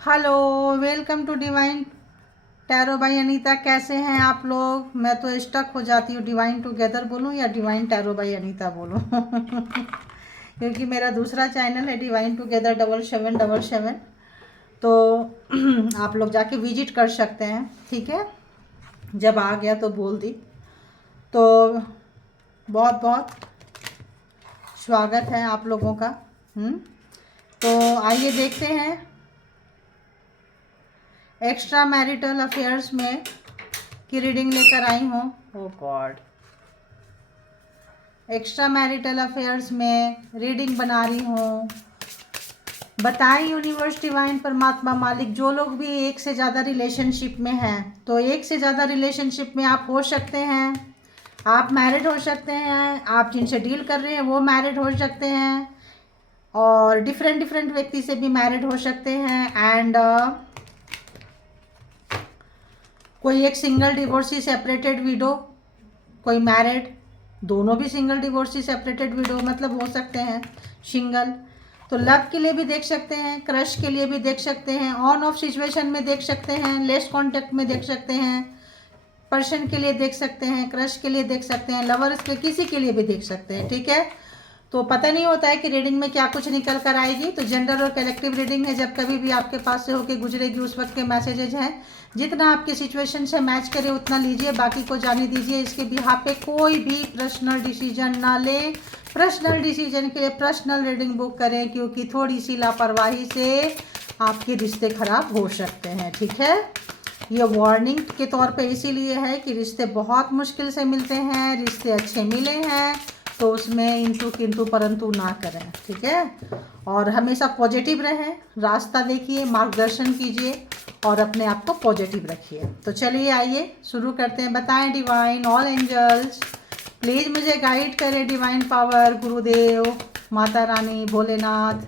Hello, welcome to divine tarot by Anita. कैसे हैं आप लोग? मैं तो स्टक हो जाती हूँ, डिवाइन टुगेदर बोलूँ या डिवाइन टैरो बाय अनीता बोलूँ। क्योंकि मेरा दूसरा चैनल है डिवाइन टुगेदर 7777। तो आप लोग जाके विजिट कर सकते हैं, ठीक है। जब आ गया तो बोल दी। तो बहुत बहुत स्वागत है आप लोगों का। तो आइए देखते हैं एक्स्ट्रा मैरिटल अफेयर्स में की रीडिंग लेकर आई हूँ। ओ गॉड, एक्स्ट्रा मैरिटल अफेयर्स में रीडिंग बना रही हूँ। बताएं यूनिवर्स, डिवाइन, परमात्मा, मालिक, जो लोग भी एक से ज़्यादा रिलेशनशिप में हैं, तो एक से ज़्यादा रिलेशनशिप में आप हो सकते हैं। आप मैरिड हो सकते हैं, आप जिनसे डील कर रहे हैं वो मैरिड हो सकते हैं, और डिफरेंट डिफरेंट व्यक्ति से भी मैरिड हो सकते हैं। एंड कोई एक सिंगल डिवोर्सी, सेपरेटेड विडो, कोई मैरिड, दोनों भी सिंगल डिवोर्सी सेपरेटेड विडो मतलब हो सकते हैं, सिंगल। तो लव के लिए भी देख सकते हैं, क्रश के लिए भी देख सकते हैं, ऑन ऑफ सिचुएशन में देख सकते हैं, लेस कॉन्टेक्ट में देख सकते हैं, पर्सन के लिए देख सकते हैं, क्रश के लिए देख सकते हैं, लवर्स के किसी के लिए भी देख सकते हैं, ठीक है। तो पता नहीं होता है कि रीडिंग में क्या कुछ निकल कर आएगी। तो जनरल और कलेक्टिव रीडिंग है, जब कभी भी आपके पास से होके गुजरेगी उस वक्त के मैसेजेज हैं। जितना आपकी सिचुएशन से मैच करे उतना लीजिए, बाकी को जाने दीजिए। इसके बिहाफ पे कोई भी पर्सनल डिसीजन ना लें। पर्सनल डिसीजन के लिए पर्सनल रीडिंग बुक करें, क्योंकि थोड़ी सी लापरवाही से आपके रिश्ते खराब हो सकते हैं, ठीक है। ये वार्निंग के तौर पे इसीलिए है कि रिश्ते बहुत मुश्किल से मिलते हैं, रिश्ते अच्छे मिले हैं तो उसमें इंटू किंतु परंतु ना करें, ठीक है। और हमेशा पॉजिटिव रहें, रास्ता देखिए, मार्गदर्शन कीजिए और अपने आप को पॉजिटिव रखिए। तो चलिए आइए शुरू करते हैं। बताएं डिवाइन, ऑल एंजल्स प्लीज़ मुझे गाइड करें। डिवाइन पावर, गुरुदेव, माता रानी, भोलेनाथ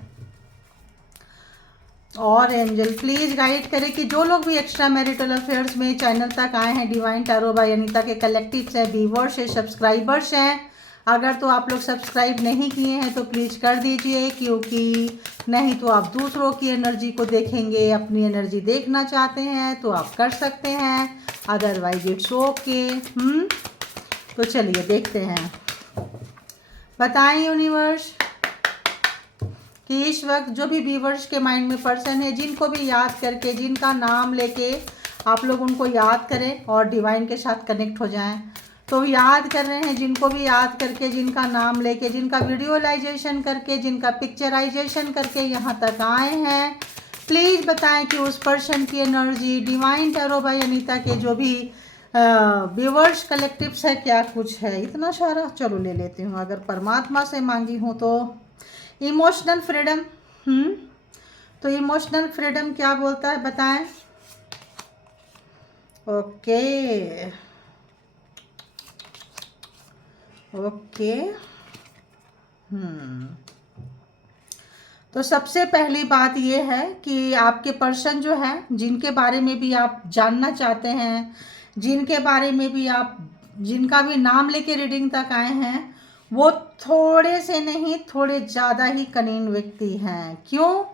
और एंजल प्लीज़ गाइड करें कि जो लोग भी एक्स्ट्रा मैरिटल अफेयर्स में चैनल तक आए हैं, डिवाइन टैरो बाय अनीता के कलेक्टिव्स हैं, व्यूवर्स हैं, सब्सक्राइबर्स हैं। अगर तो आप लोग सब्सक्राइब नहीं किए हैं तो प्लीज़ कर दीजिए, क्योंकि नहीं तो आप दूसरों की एनर्जी को देखेंगे। अपनी एनर्जी देखना चाहते हैं तो आप कर सकते हैं, अदरवाइज इट्स ओके। तो चलिए देखते हैं। बताएं यूनिवर्स कि इस वक्त जो भी व्यूवर्स के माइंड में पर्सन है, जिनको भी याद करके, जिनका नाम लेके आप लोग उनको याद करें और डिवाइन के साथ कनेक्ट हो जाएं। तो याद कर रहे हैं, जिनको भी याद करके, जिनका नाम लेके, जिनका वीडियोलाइजेशन करके, जिनका पिक्चराइजेशन करके यहाँ तक आए हैं, प्लीज़ बताएं कि उस पर्सन की energy divine tarot by Anita के जो भी व्यूवर्स कलेक्टिव्स है क्या कुछ है। इतना सारा, चलो ले लेती हूँ। अगर परमात्मा से मांगी हूँ तो इमोशनल फ्रीडम। तो इमोशनल फ्रीडम क्या बोलता है बताएं। Okay okay. तो सबसे पहली बात ये है कि आपके पर्सन जो है, जिनके बारे में भी आप जानना चाहते हैं, जिनके बारे में भी आप, जिनका भी नाम लेके रीडिंग तक आए हैं, वो थोड़े से नहीं थोड़े ज़्यादा ही कनीन व्यक्ति हैं। क्यों?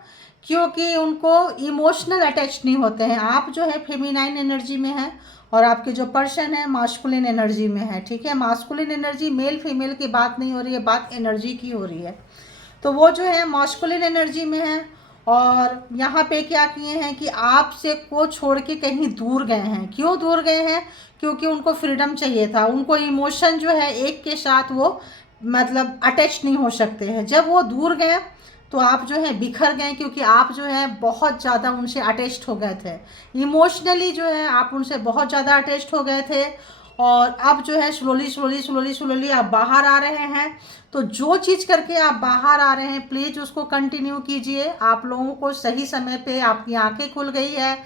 क्योंकि उनको इमोशनल अटैच नहीं होते हैं। आप जो है फेमिनाइन एनर्जी में है और आपके जो पर्सन है मास्कुलिन एनर्जी में है, ठीक है। मास्कुलिन एनर्जी मेल फीमेल की बात नहीं हो रही है, बात एनर्जी की हो रही है। तो वो जो है मास्कुलिन एनर्जी में है और यहाँ पे क्या किए हैं कि आपसे को छोड़ के कहीं दूर गए हैं। क्यों दूर गए हैं? क्योंकि उनको फ्रीडम चाहिए था। उनको इमोशन जो है एक के साथ वो मतलब अटैच नहीं हो सकते हैं। जब वो दूर गए तो आप जो है बिखर गए, क्योंकि आप जो है बहुत ज़्यादा उनसे अटैच्ड हो गए थे। इमोशनली जो है आप उनसे बहुत ज़्यादा अटैच्ड हो गए थे और अब जो है स्लोली स्लोली स्लोली स्लोली आप बाहर आ रहे हैं। तो जो चीज़ करके आप बाहर आ रहे हैं प्लीज़ उसको कंटिन्यू कीजिए। आप लोगों को सही समय पे आपकी आंखें खुल गई है,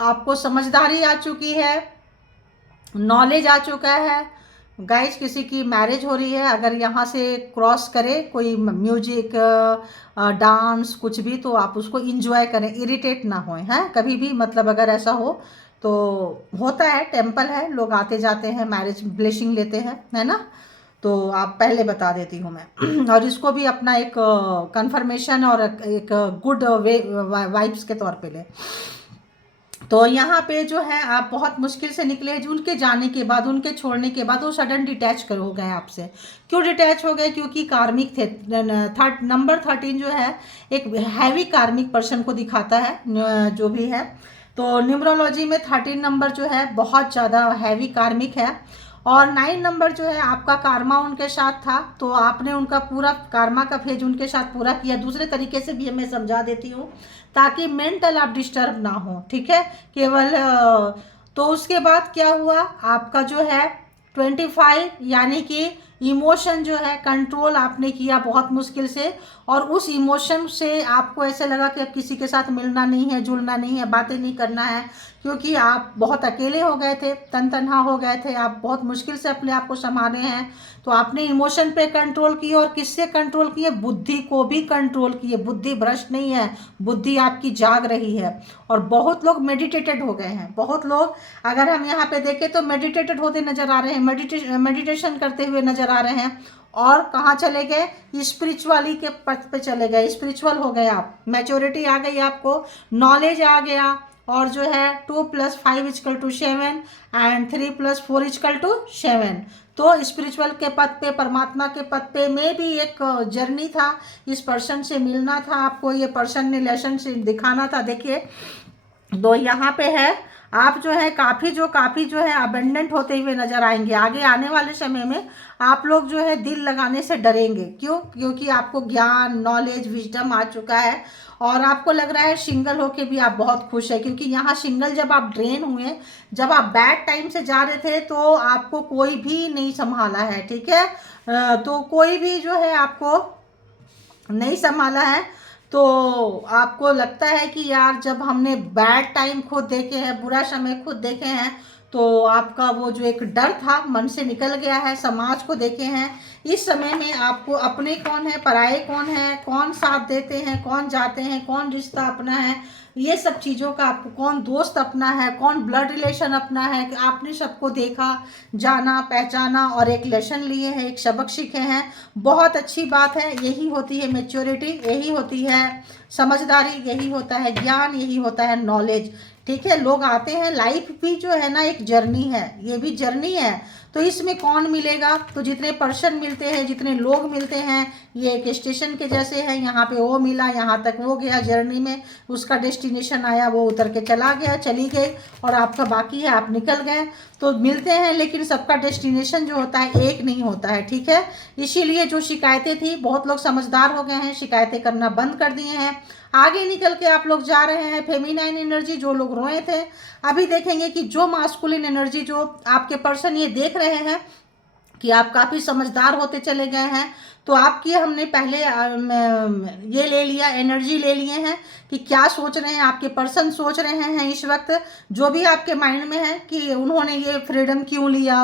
आपको समझदारी आ चुकी है, नॉलेज आ चुका है। गाइज, किसी की मैरिज हो रही है, अगर यहाँ से क्रॉस करे कोई म्यूजिक, डांस, कुछ भी, तो आप उसको इंजॉय करें, इरिटेट ना होए हैं कभी भी। मतलब अगर ऐसा हो तो होता है, टेम्पल है, लोग आते जाते हैं, मैरिज ब्लेसिंग लेते हैं, है ना। तो आप पहले बता देती हूँ मैं और इसको भी अपना एक कंफर्मेशन और एक गुड वे वाइब्स के तौर पे ले। तो यहाँ पे जो है आप बहुत मुश्किल से निकले, उनके जाने के बाद, उनके छोड़ने के बाद वो सडन डिटैच हो गए आपसे। क्यों डिटैच हो गए? क्योंकि कार्मिक थे। नंबर 13 जो है एक हैवी कार्मिक पर्सन को दिखाता है, जो भी है। तो न्यूमरोलॉजी में 13 नंबर जो है बहुत ज़्यादा हैवी कार्मिक है। और 9 नंबर जो है आपका कार्मा उनके साथ था, तो आपने उनका पूरा कार्मा का फेज उनके साथ पूरा किया। दूसरे तरीके से भी मैं समझा देती हूँ ताकि मेंटल आप डिस्टर्ब ना हो, ठीक है। केवल तो उसके बाद क्या हुआ आपका जो है 25, यानी कि इमोशन जो है कंट्रोल आपने किया बहुत मुश्किल से। और उस इमोशन से आपको ऐसे लगा कि अब किसी के साथ मिलना नहीं है, जुलना नहीं है, बातें नहीं करना है, क्योंकि आप बहुत अकेले हो गए थे, तन तनहा हो गए थे, आप बहुत मुश्किल से अपने आप को संभाले हैं। तो आपने इमोशन पे कंट्रोल किए, और किससे कंट्रोल किए? बुद्धि को भी कंट्रोल किए। बुद्धि भ्रष्ट नहीं है, बुद्धि आपकी जाग रही है। और बहुत लोग मेडिटेटेड हो गए हैं, बहुत लोग अगर हम यहाँ पे देखें तो मेडिटेटेड होते नजर आ रहे हैं, मेडिटेशन करते हुए नजर आ रहे हैं। और कहाँ चले गए? स्पिरिचुअली के पथ पे चले गए, स्पिरिचुअल हो गए आप, मैच्योरिटी आ गई आपको, नॉलेज आ गया। और जो है 2 + 5 = 7 एंड 3 + 4 = 7। तो स्पिरिचुअल के पथ पे, परमात्मा के पथ पे में भी एक जर्नी था। इस पर्सन से मिलना था आपको, ये पर्सन ने लेसन से दिखाना था। देखिए तो यहाँ पे है आप जो है काफ़ी जो है अबेंडेंट होते हुए नजर आएंगे। आगे आने वाले समय में आप लोग जो है दिल लगाने से डरेंगे। क्यों? क्योंकि आपको ज्ञान, नॉलेज, विजडम आ चुका है। और आपको लग रहा है सिंगल होके भी आप बहुत खुश है, क्योंकि यहाँ सिंगल जब आप ड्रेन हुए, जब आप बैड टाइम से जा रहे थे, तो आपको कोई भी नहीं संभाला है, ठीक है। तो कोई भी जो है आपको नहीं संभाला है। तो आपको लगता है कि यार जब हमने बैड टाइम खुद देखे हैं, बुरा समय खुद देखे हैं, तो आपका वो जो एक डर था मन से निकल गया है। समाज को देखे हैं, इस समय में आपको अपने कौन है, पराये कौन है, कौन साथ देते हैं, कौन जाते हैं, कौन रिश्ता अपना है, ये सब चीज़ों का आपको कौन दोस्त अपना है, कौन ब्लड रिलेशन अपना है, कि आपने सबको देखा, जाना, पहचाना और एक लेसन लिए हैं, एक सबक सीखे हैं। बहुत अच्छी बात है। यही होती है मैच्योरिटी, यही होती है समझदारी, यही होता है ज्ञान, यही होता है नॉलेज, ठीक है। लोग आते हैं, लाइफ भी जो है ना एक जर्नी है, ये भी जर्नी है। तो इसमें कौन मिलेगा? तो जितने पर्सन मिलते हैं, जितने लोग मिलते हैं, ये एक स्टेशन के जैसे हैं। यहाँ पे वो मिला, यहाँ तक वो गया जर्नी में, उसका डेस्टिनेशन आया, वो उतर के चला गया, चली गई, और आपका बाकी है, आप निकल गए। तो मिलते हैं, लेकिन सबका डेस्टिनेशन जो होता है एक नहीं होता है, ठीक है। इसीलिए जो शिकायतें थी, बहुत लोग समझदार हो गए हैं, शिकायतें करना बंद कर दिए हैं, आगे निकल के आप लोग जा रहे हैं। फेमिनाइन एनर्जी, जो लोग रोए थे, अभी देखेंगे कि जो मास्कुलिन एनर्जी जो आपके पर्सन ये देख रहे हैं कि आप काफ़ी समझदार होते चले गए हैं। तो आपकी हमने पहले ये ले लिया, एनर्जी ले लिए हैं कि क्या सोच रहे हैं आपके पर्सन, सोच रहे हैं इस वक्त जो भी आपके माइंड में है कि उन्होंने ये फ्रीडम क्यों लिया,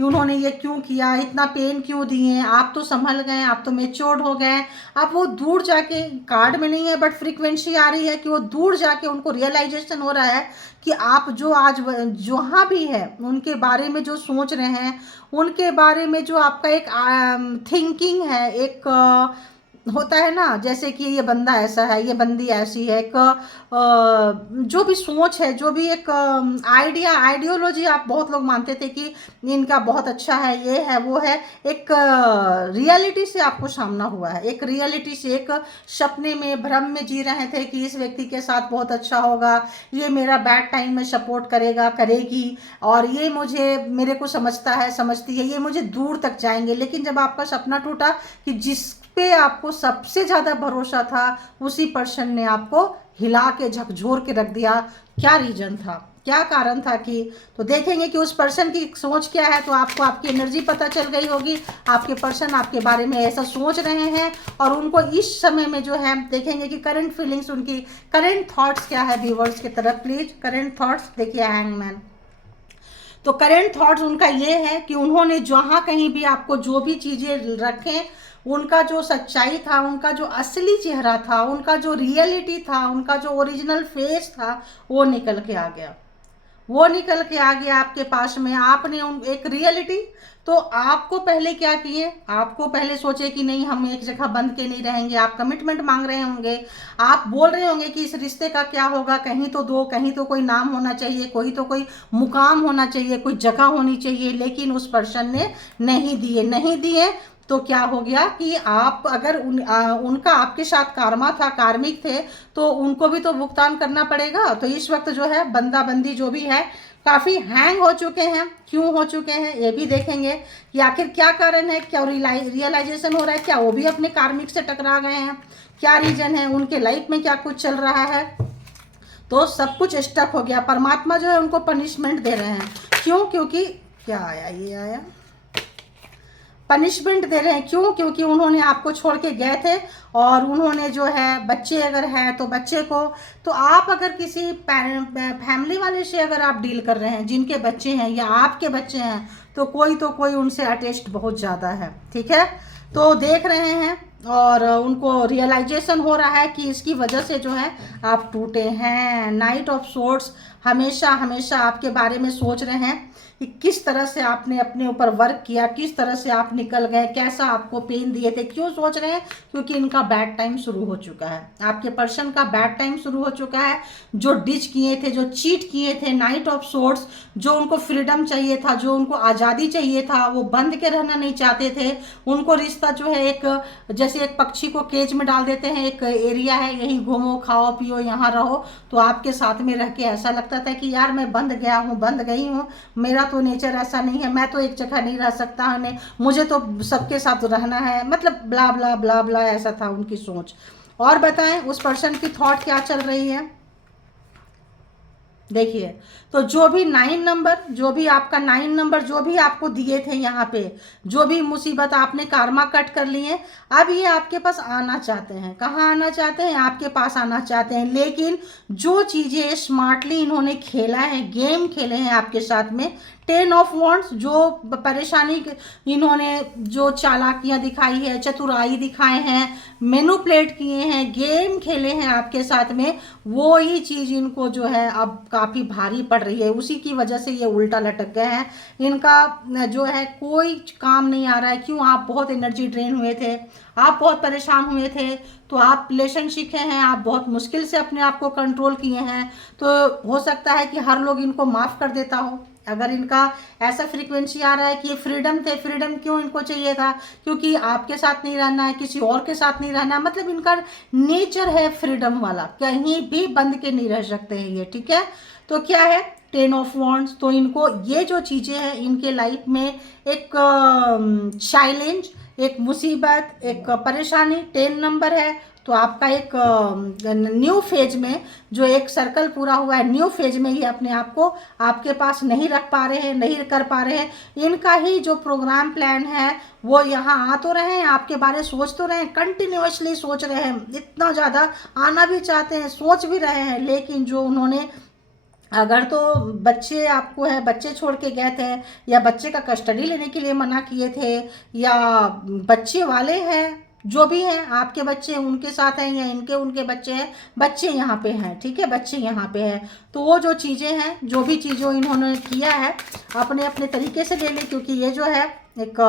उन्होंने ये क्यों किया, इतना पेन क्यों दिए। आप तो संभल गए, आप तो मेच्योर्ड हो गए। अब वो दूर जाके, कार्ड में नहीं है बट फ्रीक्वेंसी आ रही है कि वो दूर जाके उनको रियलाइजेशन हो रहा है कि आप जो आज जहाँ भी है उनके बारे में जो सोच रहे हैं, उनके बारे में जो आपका एक थिंकिंग है, एक होता है ना, जैसे कि ये बंदा ऐसा है, ये बंदी ऐसी है, एक जो भी सोच है, जो भी एक आइडियोलॉजी आप बहुत लोग मानते थे कि इनका बहुत अच्छा है, ये है, वो है, एक रियलिटी से आपको सामना हुआ है। एक रियलिटी से, एक सपने में, भ्रम में जी रहे थे कि इस व्यक्ति के साथ बहुत अच्छा होगा, ये मेरा बैड टाइम में सपोर्ट करेगा, करेगी, और ये मुझे, मेरे को समझता है, समझती है, ये मुझे दूर तक जाएंगे। लेकिन जब आपका सपना टूटा कि जिस पे आपको सबसे ज़्यादा भरोसा था, उसी पर्सन ने आपको हिला के झकझोर के रख दिया। क्या रीजन था, क्या कारण था? कि तो देखेंगे कि उस पर्सन की सोच क्या है। तो आपको आपकी एनर्जी पता चल गई होगी, आपके पर्सन आपके बारे में ऐसा सोच रहे हैं, और उनको इस समय में जो है देखेंगे कि करंट फीलिंग्स, उनकी करंट थॉट्स क्या है। व्यूअर्स की तरफ प्लीज, करंट थॉट्स देखिए, हैंगमैन। तो करंट थॉट्स उनका ये है कि उन्होंने जहाँ कहीं भी आपको जो भी चीज़ें रखें, उनका जो सच्चाई था, उनका जो असली चेहरा था, उनका जो रियलिटी था, उनका जो ओरिजिनल फेस था, वो निकल के आ गया। वो निकल के आ गया आपके पास में, आपने उन एक रियलिटी। तो आपको पहले क्या किए, आपको पहले सोचे कि नहीं हम एक जगह बंद के नहीं रहेंगे, आप कमिटमेंट मांग रहे होंगे, आप बोल रहे होंगे कि इस रिश्ते का क्या होगा, कहीं तो दो, कहीं तो कोई नाम होना चाहिए, कोई तो कोई मुकाम होना चाहिए, कोई जगह होनी चाहिए, लेकिन उस पर्सन ने नहीं दिए, नहीं दिए। तो क्या हो गया कि आप अगर उनका आपके साथ कार्मा था, कार्मिक थे, तो उनको भी तो भुगतान करना पड़ेगा। तो इस वक्त जो है बंदा बंदी जो भी है काफ़ी हैंग हो चुके हैं। क्यों हो चुके हैं ये भी देखेंगे कि आखिर क्या कारण है, क्या रियलाइजेशन हो रहा है, क्या वो भी अपने कार्मिक से टकरा गए हैं, क्या रीजन है, उनके लाइफ में क्या कुछ चल रहा है। तो सब कुछ स्टक हो गया, परमात्मा जो है उनको पनिशमेंट दे रहे हैं। क्यों? क्योंकि क्या आया, ये आया, पनिशमेंट दे रहे हैं। क्यों? क्योंकि उन्होंने आपको छोड़ के गए थे, और उन्होंने जो है बच्चे अगर है तो बच्चे को, तो आप अगर किसी फैमिली वाले से अगर आप डील कर रहे हैं जिनके बच्चे हैं या आपके बच्चे हैं, तो कोई उनसे अटैच्ड बहुत ज़्यादा है, ठीक है। तो देख रहे हैं और उनको रियलाइजेशन हो रहा है कि इसकी वजह से जो है आप टूटे हैं। नाइट ऑफ सोर्ड्स हमेशा हमेशा आपके बारे में सोच रहे हैं कि किस तरह से आपने अपने ऊपर वर्क किया, किस तरह से आप निकल गए, कैसा आपको पेन दिए थे। क्यों सोच रहे हैं? क्योंकि इनका बैड टाइम शुरू हो चुका है, आपके पर्सन का बैड टाइम शुरू हो चुका है। जो डिच किए थे, जो चीट किए थे, नाइट ऑफ सोर्ड्स, जो उनको फ्रीडम चाहिए था, जो उनको आज़ादी चाहिए था, वो बंद के रहना नहीं चाहते थे। उनको रिश्ता जो है एक, जैसे एक पक्षी को केज में डाल देते हैं, एक एरिया है, यहीं घूमो खाओ पियो यहाँ रहो, तो आपके साथ में रह के ऐसा लगता था कि यार मैं बंद गया हूँ, बंद गई हूँ, मेरा तो नेचर ऐसा नहीं है, मैं तो एक जगह नहीं रह सकता हूँ, मुझे तो सबके साथ रहना है, मतलब ब्ला ब्ला ब्ला ब्ला, ऐसा था उनकी सोच। और बताएं उस पर्सन की थॉट क्या चल रही है, देखिए। तो जो भी 9 नंबर, जो भी आपका 9 नंबर जो भी आपको दिए थे यहाँ पे, जो भी मुसीबत आपने कार्मा कट कर लिए, अब ये आपके पास आना चाहते हैं। कहाँ आना चाहते हैं? आपके पास आना चाहते हैं। लेकिन जो चीज़ें स्मार्टली इन्होंने खेला है, गेम खेले हैं आपके साथ में, 10 ऑफ वॉन्ड्स, जो परेशानी इन्होंने जो चालाकियाँ दिखाई है, चतुराई दिखाए हैं, मैनिपुलेट किए हैं, गेम खेले हैं आपके साथ में, वो ही चीज़ इनको जो है अब काफ़ी भारी पड़ रही है। उसी की वजह से ये उल्टा लटक गए हैं। इनका जो है कोई काम नहीं आ रहा है। क्यों? आप बहुत एनर्जी ड्रेन हुए थे, आप बहुत परेशान हुए थे, तो आप रिलेशनशिप हैं, आप बहुत मुश्किल से अपने आप को कंट्रोल किए हैं। तो हो सकता है कि हर लोग इनको माफ़ कर देता हो। अगर इनका ऐसा फ्रीक्वेंसी आ रहा है कि ये फ्रीडम थे, फ्रीडम क्यों इनको चाहिए था? क्योंकि आपके साथ नहीं रहना है, किसी और के साथ नहीं रहना है, मतलब इनका नेचर है फ्रीडम वाला, कहीं भी बंद के नहीं रह सकते हैं ये, ठीक है। तो क्या है? 10 ऑफ वॉन्ड्स। तो इनको ये जो चीज़ें हैं इनके लाइफ में एक चैलेंज, एक मुसीबत, एक परेशानी, 10 नंबर है। तो आपका एक न्यू फेज में जो एक सर्कल पूरा हुआ है, न्यू फेज में ही अपने आप को आपके पास नहीं रख पा रहे हैं, नहीं कर पा रहे हैं। इनका ही जो प्रोग्राम प्लान है वो यहाँ आ तो रहे हैं, आपके बारे सोच तो रहे हैं, कंटिन्यूअसली सोच रहे हैं, इतना ज़्यादा आना भी चाहते हैं, सोच भी रहे हैं। लेकिन जो उन्होंने, अगर तो बच्चे आपको है, बच्चे छोड़ के गए थे, या बच्चे का कस्टडी लेने के लिए मना किए थे, या बच्चे वाले हैं, जो भी हैं आपके बच्चे उनके साथ हैं, या इनके उनके बच्चे हैं, बच्चे यहाँ पे हैं, ठीक है, बच्चे यहाँ पे हैं। तो वो जो चीज़ें हैं, जो भी चीज़ों इन्होंने किया है अपने अपने तरीके से ले लें। क्योंकि ये जो है एक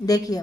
देखिए,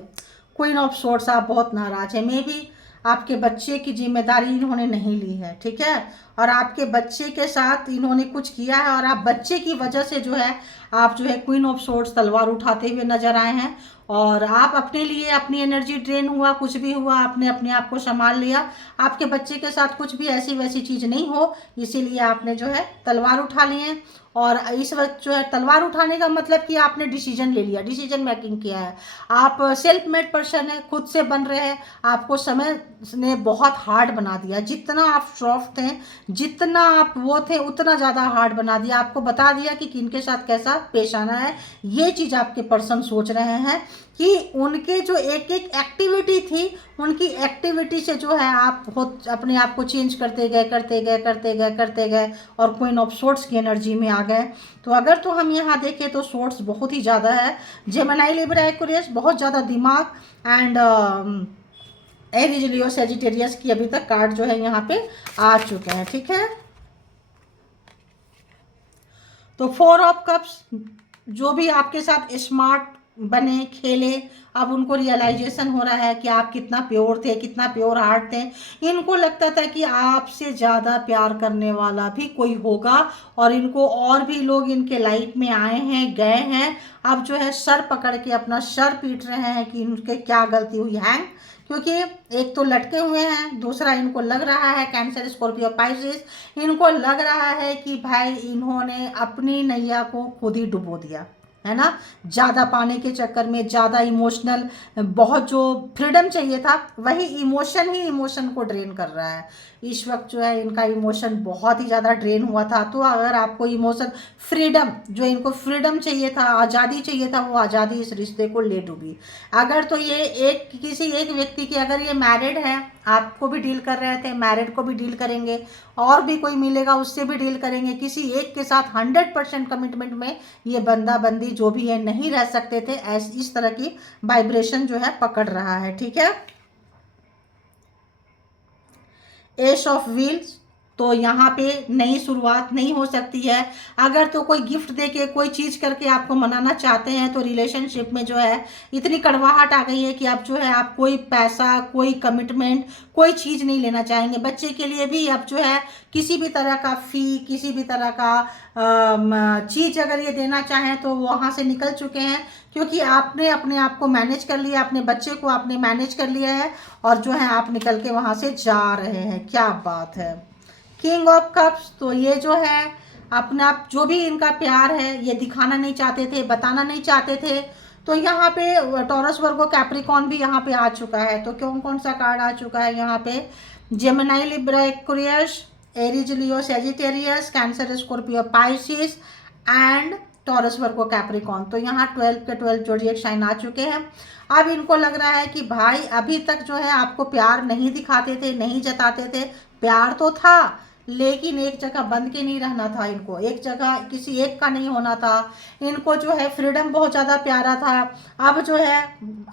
क्वीन ऑफ सोर्ड्स, आप बहुत नाराज है, मे बी आपके बच्चे की जिम्मेदारी इन्होंने नहीं ली है, ठीक है, और आपके बच्चे के साथ इन्होंने कुछ किया है, और आप बच्चे की वजह से जो है आप जो है क्वीन ऑफ सोर्ड्स तलवार उठाते हुए नजर आए हैं। और आप अपने लिए, अपनी एनर्जी ड्रेन हुआ, कुछ भी हुआ, आपने अपने आप को संभाल लिया। आपके बच्चे के साथ कुछ भी ऐसी वैसी चीज़ नहीं हो, इसीलिए आपने जो है तलवार उठा लिए। और इस वक्त जो है तलवार उठाने का मतलब कि आपने डिसीजन ले लिया, डिसीजन मेकिंग किया है। आप सेल्फ मेड पर्सन है, खुद से बन रहे हैं। आपको समय ने बहुत हार्ड बना दिया, जितना आप सॉफ्ट थे, जितना आप वो थे, उतना ज़्यादा हार्ड बना दिया। आपको बता दिया कि किनके साथ कैसा पेश आना है। ये चीज़ आपके पर्सन सोच रहे हैं कि उनके जो एक एक एक्टिविटी थी, उनकी एक्टिविटी से जो है आप बहुत अपने आप को चेंज करते गए, करते गए, करते गए, करते गए, और क्वीन ऑफ सोर्ड्स की एनर्जी में आ गए। तो अगर तो हम यहाँ देखें तो सोर्ड्स बहुत ही ज़्यादा है। जेमिनी, लिब्रा, एक्वेरियस, बहुत ज़्यादा दिमाग, एंड एरीज, लियो, सेजिटेरियस की अभी तक कार्ड जो है यहाँ पे आ चुके हैं, ठीक है। तो 4 ऑफ कप्स जो भी आपके साथ स्मार्ट बने, खेले, अब उनको रियलाइजेशन हो रहा है कि आप कितना प्योर थे, कितना प्योर हार्ट थे। इनको लगता था कि आपसे ज़्यादा प्यार करने वाला भी कोई होगा, और इनको और भी लोग इनके लाइफ में आए हैं, गए हैं। अब जो है सर पकड़ के अपना सर पीट रहे हैं कि इनके क्या गलती हुई है, क्योंकि एक तो लटके हुए हैं, दूसरा इनको लग रहा है, कैंसर, स्कॉर्पियो, पाइसेस, इनको लग रहा है कि भाई इन्होंने अपनी नैया को खुद ही डुबो दिया है ना। ज़्यादा पाने के चक्कर में, ज़्यादा इमोशनल, बहुत जो फ्रीडम चाहिए था वही इमोशन ही इमोशन को ड्रेन कर रहा है। इस वक्त जो है इनका इमोशन बहुत ही ज़्यादा ड्रेन हुआ था। तो अगर आपको इमोशन, फ्रीडम, जो इनको फ्रीडम चाहिए था, आज़ादी चाहिए था, वो आज़ादी इस रिश्ते को ले डूबी। अगर तो ये एक किसी एक व्यक्ति की, अगर ये मैरिड है, आपको भी डील कर रहे थे, मैरिड को भी डील करेंगे, और भी कोई मिलेगा उससे भी डील करेंगे। किसी एक के साथ 100% कमिटमेंट में ये बंदा बंदी जो भी है नहीं रह सकते थे। इस तरह की वाइब्रेशन जो है पकड़ रहा है, ठीक है। एस ऑफ व्हील्स, तो यहाँ पे नई शुरुआत नहीं हो सकती है। अगर तो कोई गिफ्ट देके, कोई चीज़ करके आपको मनाना चाहते हैं, तो रिलेशनशिप में जो है इतनी कड़वाहट आ गई है कि अब जो है आप कोई पैसा, कोई कमिटमेंट, कोई चीज़ नहीं लेना चाहेंगे। बच्चे के लिए भी अब जो है किसी भी तरह का फ़ी, किसी भी तरह का चीज़ अगर ये देना चाहें तो वहाँ से निकल चुके हैं, क्योंकि आपने अपने आप को मैनेज कर लिया, अपने बच्चे को आपने मैनेज कर लिया है, और जो है आप निकल के वहाँ से जा रहे हैं। क्या बात है। किंग ऑफ कप्स, तो ये जो है अपना जो भी इनका प्यार है ये दिखाना नहीं चाहते थे, बताना नहीं चाहते थे। तो यहाँ पे टॉरस, वर्गो, कैप्रिकॉर्न भी यहाँ पे आ चुका है। तो कौन कौन सा कार्ड आ चुका है यहाँ पे? Gemini, Libra, Aquarius, Aries, Leo, Sagittarius, cancer, Scorpio, Pisces and taurus, Virgo, Capricorn. तो यहाँ 12 के 12 जोडिएक साइन आ चुके हैं। अब इनको लग रहा है कि भाई अभी तक जो है आपको प्यार नहीं दिखाते थे, नहीं जताते थे, प्यार तो था लेकिन एक जगह बंद के नहीं रहना था, इनको एक जगह किसी एक का नहीं होना था। इनको जो है फ्रीडम बहुत ज़्यादा प्यारा था। अब जो है,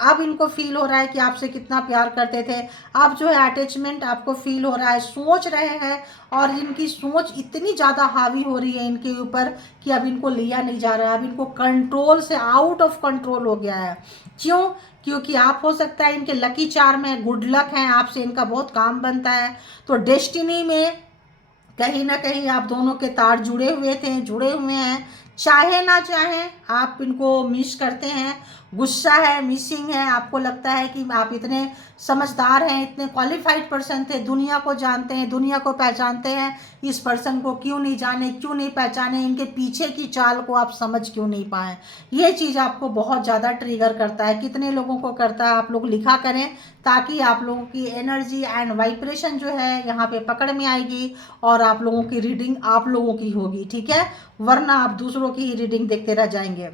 अब इनको फील हो रहा है कि आपसे कितना प्यार करते थे। अब जो है अटैचमेंट आपको फील हो रहा है, सोच रहे हैं, और इनकी सोच इतनी ज़्यादा हावी हो रही है इनके ऊपर कि अब इनको लिया नहीं जा रहा है। अब इनको कंट्रोल से आउट ऑफ कंट्रोल हो गया है। क्यों? क्योंकि आप हो सकता है इनके लकी चार्म है, गुड लक है, आपसे इनका बहुत काम बनता है। तो डेस्टिनी में कहीं ना कहीं आप दोनों के तार जुड़े हुए थे, जुड़े हुए हैं। चाहे ना चाहे आप इनको मिस करते हैं, गुस्सा है, मिसिंग है। आपको लगता है कि आप इतने समझदार हैं, इतने क्वालिफाइड पर्सन थे, दुनिया को जानते हैं, दुनिया को पहचानते हैं, इस पर्सन को क्यों नहीं जाने, क्यों नहीं पहचाने, इनके पीछे की चाल को आप समझ क्यों नहीं पाए। ये चीज़ आपको बहुत ज़्यादा ट्रिगर करता है। कितने लोगों को करता है, आप लोग लिखा करें, ताकि आप लोगों की एनर्जी एंड वाइब्रेशन जो है यहाँ पे पकड़ में आएगी, और आप लोगों की रीडिंग आप लोगों की होगी, ठीक है, वरना आप दूसरों की ही रीडिंग देखते रह जाएंगे।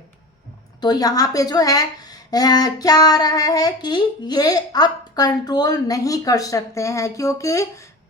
तो यहाँ पे जो है क्या आ रहा है कि ये अब कंट्रोल नहीं कर सकते हैं, क्योंकि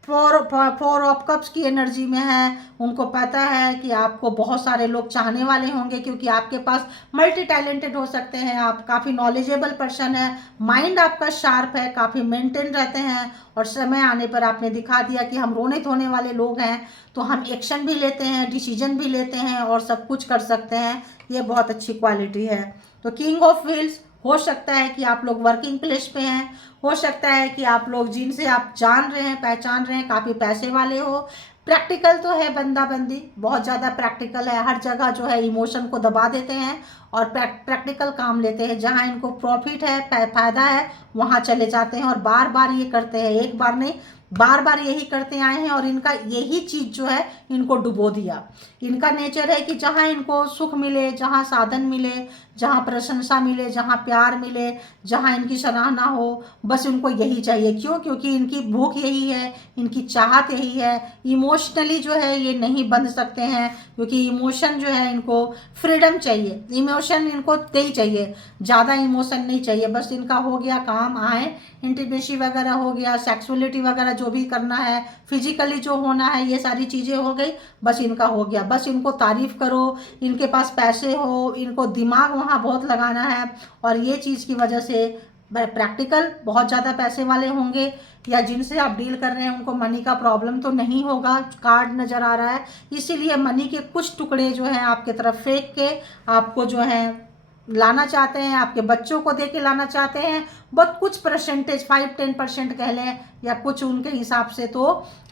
4 ऑफ कप्स की एनर्जी में है। उनको पता है कि आपको बहुत सारे लोग चाहने वाले होंगे, क्योंकि आपके पास मल्टी टैलेंटेड हो सकते हैं, आप काफ़ी नॉलेजेबल पर्सन है, माइंड आपका शार्प है, काफ़ी मेंटेन रहते हैं, और समय आने पर आपने दिखा दिया कि हम रोने धोने वाले लोग हैं, तो हम एक्शन भी लेते हैं, डिसीजन भी लेते हैं, और सब कुछ कर सकते हैं। ये बहुत अच्छी क्वालिटी है। तो किंग ऑफ व्हील्स, हो सकता है कि आप लोग वर्किंग प्लेस पे हैं, हो सकता है कि आप लोग जिनसे आप जान रहे हैं, पहचान रहे हैं, काफ़ी पैसे वाले हो। प्रैक्टिकल तो है, बंदा बंदी बहुत ज़्यादा प्रैक्टिकल है, हर जगह जो है इमोशन को दबा देते हैं और प्रैक्टिकल काम लेते हैं। जहाँ इनको प्रॉफिट है, फ़ायदा है, वहाँ चले जाते हैं, और बार बार ये करते हैं, एक बार नहीं बार बार यही करते आए हैं, और इनका यही चीज़ जो है इनको डुबो दिया। इनका नेचर है कि जहाँ इनको सुख मिले, जहाँ साधन मिले, जहाँ प्रशंसा मिले, जहाँ प्यार मिले, जहाँ इनकी सराहना हो, बस उनको यही चाहिए। क्यों? क्योंकि इनकी भूख यही है, इनकी चाहत यही है। इमोशनली जो है ये नहीं बंध सकते हैं, क्योंकि इमोशन जो है इनको फ्रीडम चाहिए, इमोशन इनको नहीं चाहिए, ज़्यादा इमोशन नहीं चाहिए। बस इनका हो गया काम, आए इंटीमेसी वगैरह हो गया, सेक्सुअलिटी वगैरह जो भी करना है, फिजिकली जो होना है, ये सारी चीज़ें हो गई, बस इनका हो गया। बस इनको तारीफ करो, इनके पास पैसे हो, इनको दिमाग वहाँ बहुत लगाना है, और ये चीज़ की वजह से प्रैक्टिकल, बहुत ज़्यादा पैसे वाले होंगे, या जिनसे आप डील कर रहे हैं उनको मनी का प्रॉब्लम तो नहीं होगा, कार्ड नज़र आ रहा है, इसीलिए मनी के कुछ टुकड़े जो हैं आपके तरफ फेंक के आपको जो है लाना चाहते हैं, आपके बच्चों को दे के लाना चाहते हैं। बहुत कुछ परसेंटेज 5-10% कह लें या कुछ उनके हिसाब से, तो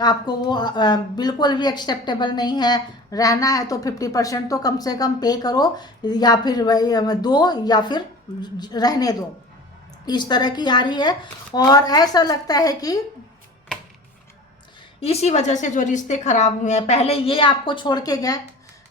आपको वो बिल्कुल भी एक्सेप्टेबल नहीं है। रहना है तो 50% तो कम से कम पे करो, या फिर दो, या फिर रहने दो, इस तरह की आ रही है। और ऐसा लगता है कि इसी वजह से जो रिश्ते खराब हुए हैं, पहले ये आपको छोड़ के गए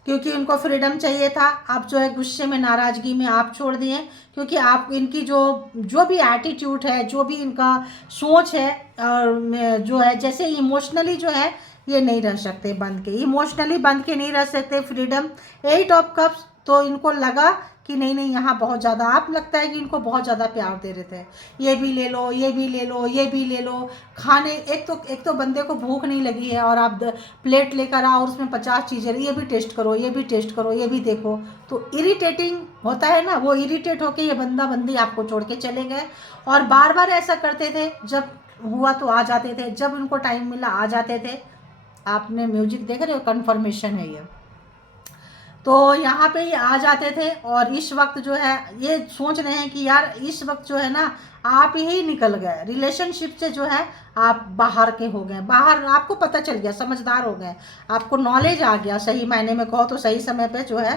क्योंकि उनको फ्रीडम चाहिए था, आप जो है गुस्से में, नाराज़गी में आप छोड़ दिए, क्योंकि आप इनकी जो जो भी एटीट्यूड है, जो भी इनका सोच है, और जो है जैसे इमोशनली जो है ये नहीं रह सकते बंद के, इमोशनली बंद के नहीं रह सकते। फ्रीडम 8 ऑफ कप्स, तो इनको लगा कि नहीं नहीं, यहाँ बहुत ज़्यादा, आप लगता है कि इनको बहुत ज़्यादा प्यार दे रहे थे, ये भी ले लो, ये भी ले लो, ये भी ले लो, खाने, एक तो बंदे को भूख नहीं लगी है और आप प्लेट लेकर आओ और उसमें 50 चीज़ें, ये भी टेस्ट करो, ये भी टेस्ट करो, ये भी देखो, तो इरिटेटिंग होता है ना, वो इरिटेट होके ये बंदा बंदी आपको छोड़ के चले गए। और बार बार ऐसा करते थे, जब हुआ तो आ जाते थे, जब उनको टाइम मिला आ जाते थे। आपने म्यूजिक देख रहे हो, कन्फर्मेशन है ये, तो यहाँ पे ये आ जाते थे। और इस वक्त जो है ये सोच रहे हैं कि यार इस वक्त जो है ना आप ही निकल गए रिलेशनशिप से, जो है आप बाहर के हो गए, बाहर आपको पता चल गया, समझदार हो गए, आपको नॉलेज आ गया, सही मायने में कहो तो सही समय पे जो है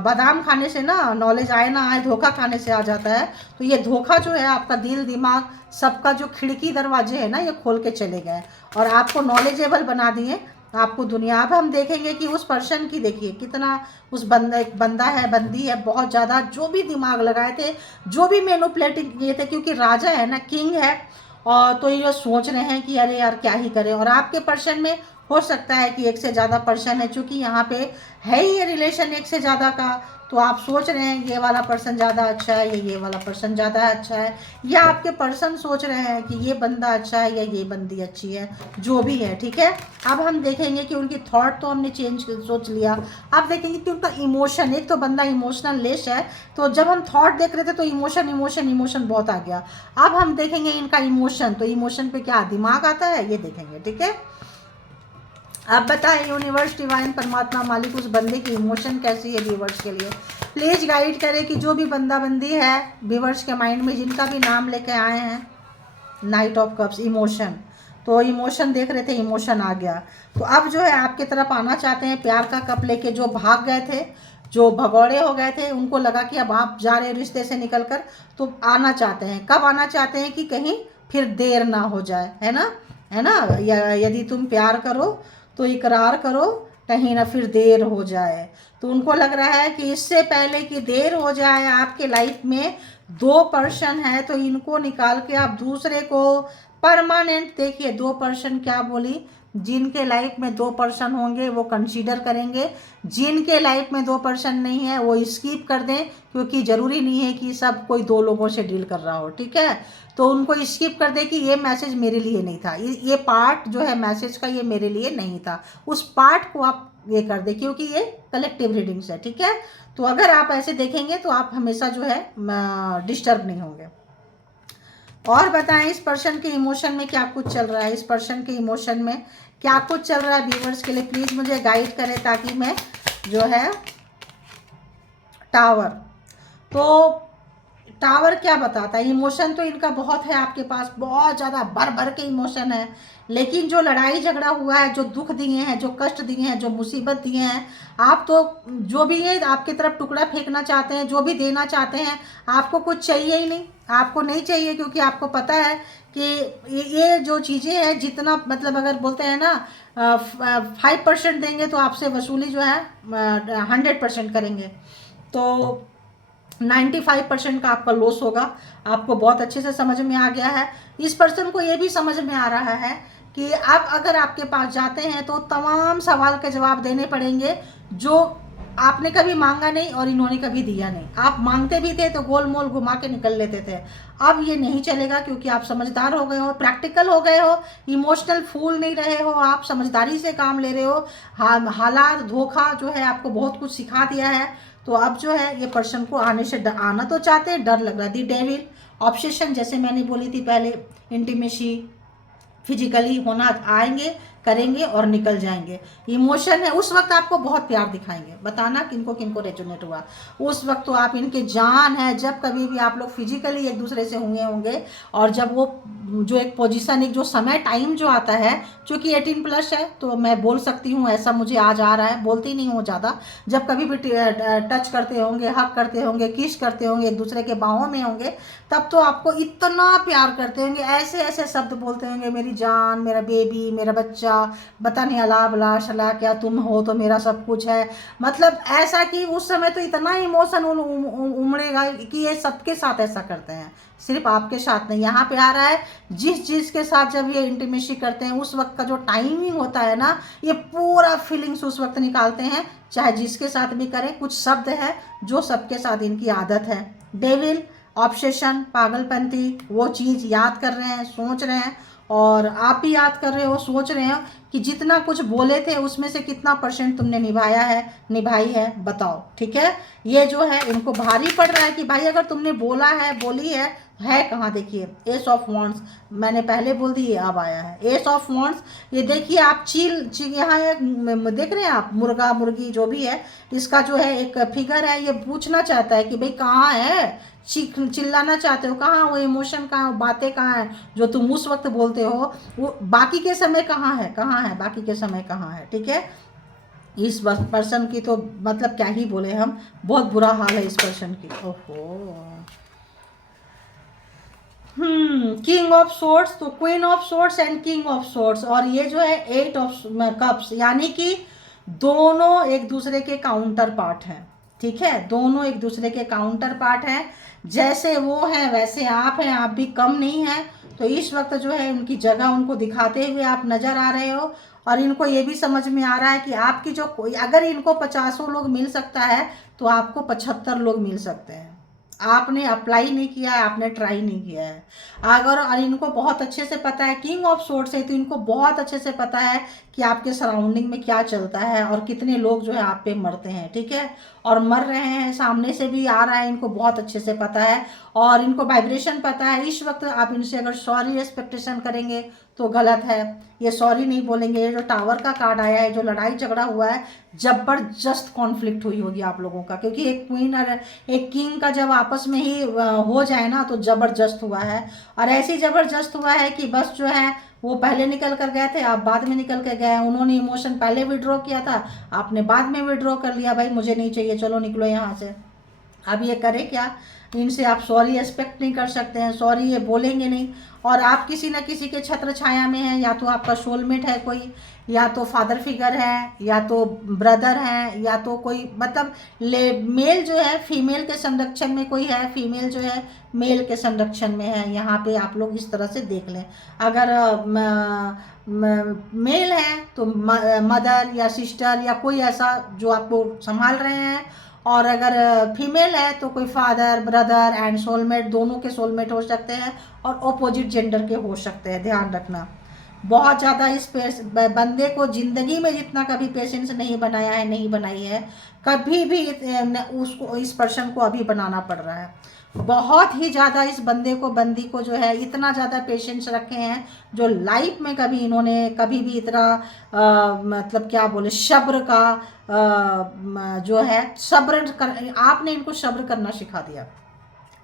बादाम खाने से ना नॉलेज आए ना आए, धोखा खाने से आ जाता है। तो ये धोखा जो है आपका दिल दिमाग सबका जो खिड़की दरवाजे है ना ये खोल के चले गए और आपको नॉलेजेबल बना दिए, आपको दुनिया। अब हम देखेंगे कि उस पर्सन की, देखिए कितना उस बंदा है, बंदी है, बहुत ज़्यादा जो भी दिमाग लगाए थे, जो भी मैनिपुलेटिंग किए थे, क्योंकि राजा है ना, किंग है, और तो ये सोच रहे हैं कि अरे यार क्या ही करें। और आपके पर्सन में हो सकता है कि एक से ज़्यादा पर्सन है, चूँकि यहाँ पे है ही ये रिलेशन एक से ज़्यादा का, तो आप सोच रहे हैं ये वाला पर्सन ज़्यादा अच्छा है या ये वाला पर्सन ज़्यादा अच्छा है, या आपके पर्सन सोच रहे हैं कि ये बंदा अच्छा है या ये बंदी अच्छी है, जो भी है, ठीक है। अब हम देखेंगे कि उनकी थॉट तो हमने चेंज सोच लिया, अब देखेंगे कि उनका इमोशन, एक तो बंदा इमोशनल लेस है, तो जब हम थॉट देख रहे थे तो इमोशन इमोशन इमोशन बहुत आ गया। अब हम देखेंगे इनका इमोशन, तो इमोशन पे क्या दिमाग आता है ये देखेंगे, ठीक है। अब बताएं यूनिवर्स, डिवाइन, परमात्मा, मालिक, उस बंदे की इमोशन कैसी है व्यूवर्स के लिए। प्लीज़ गाइड करें कि जो भी बंदा बंदी है व्यूवर्स के माइंड में, जिनका भी नाम लेके आए हैं, नाइट ऑफ कप्स, इमोशन, तो इमोशन देख रहे थे, इमोशन आ गया, तो अब जो है आपके तरफ आना चाहते हैं प्यार का कप लेके। जो भाग गए थे, जो भगौड़े हो गए थे, उनको लगा कि अब आप जा रहे हो रिश्ते से निकल कर, तो आना चाहते हैं। कब आना चाहते हैं कि कहीं फिर देर ना हो जाए, है ना, है ना। यदि तुम प्यार करो तो इकरार करो, कहीं ना फिर देर हो जाए। तो उनको लग रहा है कि इससे पहले कि देर हो जाए, आपके लाइफ में 2 पर्सन है, तो इनको निकाल के आप दूसरे को परमानेंट, देखिए 2 पर्सन क्या बोली, जिनके लाइफ में 2 पर्सन होंगे वो कंसीडर करेंगे, जिनके लाइफ में 2 पर्सन नहीं है वो स्किप कर दें, क्योंकि ज़रूरी नहीं है कि सब कोई 2 लोगों से डील कर रहा हो, ठीक है। तो उनको स्किप कर दे कि ये मैसेज मेरे लिए नहीं था, ये पार्ट जो है मैसेज का ये मेरे लिए नहीं था, उस पार्ट को आप ये कर दे, क्योंकि ये कलेक्टिव रीडिंग्स है, ठीक है। तो अगर आप ऐसे देखेंगे तो आप हमेशा जो है डिस्टर्ब नहीं होंगे। और बताएं इस पर्सन के इमोशन में क्या कुछ चल रहा है, इस पर्सन के इमोशन में क्या कुछ चल रहा है व्यूवर्स के लिए, प्लीज़ मुझे गाइड करें, ताकि मैं जो है टावर, तो टावर क्या बताता है, इमोशन तो इनका बहुत है आपके पास, बहुत ज़्यादा भर भर के इमोशन है, लेकिन जो लड़ाई झगड़ा हुआ है, जो दुख दिए हैं, जो कष्ट दिए हैं, जो मुसीबत दिए हैं, आप तो जो भी है आपकी तरफ टुकड़ा फेंकना चाहते हैं, जो भी देना चाहते हैं, आपको कुछ चाहिए ही नहीं, आपको नहीं चाहिए, क्योंकि आपको पता है कि ये जो चीज़ें हैं, जितना मतलब अगर बोलते हैं ना 5% देंगे तो आपसे वसूली जो है 100% करेंगे, तो 95% का आपका लॉस होगा। आपको बहुत अच्छे से समझ में आ गया है। इस पर्सन को ये भी समझ में आ रहा है कि अब अगर आपके पास जाते हैं तो तमाम सवाल के जवाब देने पड़ेंगे, जो आपने कभी मांगा नहीं और इन्होंने कभी दिया नहीं। आप मांगते भी थे तो गोल मोल घुमा के निकल लेते थे, अब ये नहीं चलेगा, क्योंकि आप समझदार हो गए हो, प्रैक्टिकल हो गए हो, इमोशनल फूल नहीं रहे हो, आप समझदारी से काम ले रहे हो। हालात, धोखा जो है आपको बहुत कुछ सिखा दिया है। तो अब जो है ये पर्सन को आने से आना तो चाहते हैं, डर लग रहा है। दी डेविल, ऑब्सेशन जैसे मैंने बोली थी पहले, इंटीमेसी, फिजिकली होना आएंगे, करेंगे और निकल जाएंगे। इमोशन है, उस वक्त आपको बहुत प्यार दिखाएंगे, बताना किनको किनको रेजोनेट हुआ। उस वक्त तो आप इनके जान है, जब कभी भी आप लोग फिजिकली एक दूसरे से हुए होंगे, और जब वो जो एक पोजीशन, एक जो समय टाइम जो आता है, चूँकि 18+ है तो मैं बोल सकती हूँ, ऐसा मुझे आज आ रहा है, बोलती नहीं हूँ ज़्यादा। जब कभी भी टच करते होंगे, हक करते होंगे, किस करते होंगे, एक दूसरे के बाहों में होंगे, तब तो आपको इतना प्यार करते होंगे, ऐसे ऐसे शब्द बोलते होंगे, मेरी जान, मेरा बेबी, मेरा बच्चा, बता नहीं अला बला शला, क्या तुम हो तो मेरा सब कुछ है। मतलब ऐसा कि उस समय तो इतना इमोशन उमड़ेगा कि ये सबके साथ ऐसा करते हैं, सिर्फ आपके साथ नहीं। यहाँ पे आ रहा है जिस चीज़ के साथ जब ये इंटीमेसी करते हैं, उस वक्त का जो टाइमिंग होता है ना, ये पूरा फीलिंग्स उस वक्त निकालते हैं, चाहे जिसके साथ भी करें। कुछ शब्द है जो सबके साथ इनकी आदत है। डेविल, ऑब्सेशन, पागलपंती, वो चीज़ याद कर रहे हैं, सोच रहे हैं, और आप भी याद कर रहे हो, सोच रहे हो कि जितना कुछ बोले थे उसमें से कितना % तुमने निभाया है, निभाई है, बताओ। ठीक है, ये जो है इनको भारी पड़ रहा है कि भाई अगर तुमने बोला है, बोली है कहाँ, देखिए एस ऑफ वॉन्ड्स, मैंने पहले बोल दी, ये अब आया है एस ऑफ वॉन्ड्स। ये देखिए आप चील यहाँ एक देख रहे हैं आप, मुर्गा मुर्गी जो भी है, इसका जो है एक फिगर है, ये पूछना चाहता है कि भाई कहाँ है, चिल्लाना चाहते हो, कहाँ वो इमोशन, कहाँ बातें, कहाँ है जो तुम उस वक्त बोलते हो, वो बाकी के समय कहाँ है, कहाँ है बाकी के समय, कहाँ है। ठीक है, इस पर्सन की तो मतलब क्या ही बोले हम, बहुत बुरा हाल है इस पर्सन की। ओहो, किंग ऑफ सोर्ट्स, तो queen of sorts and king of sorts, और ये जो है 8 ऑफ कप्स, यानी कि दोनों एक दूसरे के काउंटर पार्ट हैं। ठीक है, दोनों एक दूसरे के काउंटर पार्ट हैं, जैसे वो हैं वैसे आप हैं, आप भी कम नहीं हैं। तो इस वक्त जो है उनकी जगह उनको दिखाते हुए आप नज़र आ रहे हो, और इनको ये भी समझ में आ रहा है कि आपकी जो कोई, अगर इनको 50 लोग मिल सकता है तो आपको 75 लोग मिल सकते हैं। आपने अप्लाई नहीं किया है, आपने ट्राई नहीं किया है। अगर, और इनको बहुत अच्छे से पता है, किंग ऑफ सोर्ट्स है तो इनको बहुत अच्छे से पता है कि आपके सराउंडिंग में क्या चलता है और कितने लोग जो है आप पे मरते हैं। ठीक है, और मर रहे हैं, सामने से भी आ रहा है, इनको बहुत अच्छे से पता है, और इनको वाइब्रेशन पता है। इस वक्त आप इनसे अगर सॉरी एक्सपेक्टेशन करेंगे तो गलत है, ये सॉरी नहीं बोलेंगे। ये जो टावर का कार्ड आया है, जो लड़ाई झगड़ा हुआ है, जबरदस्त कॉन्फ्लिक्ट हुई होगी आप लोगों का, क्योंकि एक क्वीन और एक किंग का जब आपस में ही हो जाए ना तो जबरदस्त हुआ है। और ऐसी जबरदस्त हुआ है कि बस जो है वो पहले निकल कर गए थे, आप बाद में निकल कर गए। उन्होंने इमोशन पहले विड्रॉ किया था, आपने बाद में विड्रॉ कर लिया, भाई मुझे नहीं चाहिए, चलो निकलो यहाँ से। अब ये करे क्या, इनसे आप सॉरी एक्सपेक्ट नहीं कर सकते हैं, सॉरी ये बोलेंगे नहीं। और आप किसी न किसी के छत्र छाया में हैं, या तो आपका सोलमेट है कोई, या तो फादर फिगर है, या तो ब्रदर है, या तो कोई मतलब मेल जो है फीमेल के संरक्षण में कोई है, फीमेल जो है मेल के संरक्षण में है। यहाँ पे आप लोग इस तरह से देख लें, अगर मेल है तो मदर या सिस्टर या कोई ऐसा जो आपको संभाल रहे हैं, और अगर फीमेल है तो कोई फादर, ब्रदर एंड सोलमेट, दोनों के सोलमेट हो सकते हैं, और ऑपोजिट जेंडर के हो सकते हैं। ध्यान रखना, बहुत ज़्यादा इस बंदे को ज़िंदगी में जितना कभी पेशेंस नहीं बनाया है, नहीं बनाई है कभी भी, उसको, इस पर्सन को अभी बनाना पड़ रहा है। बहुत ही ज़्यादा इस बंदे को, बंदी को जो है इतना ज़्यादा पेशेंस रखे हैं, जो लाइफ में कभी इन्होंने कभी भी इतना मतलब क्या बोले, सब्र का जो है सब्र कर, आपने इनको सब्र करना सिखा दिया।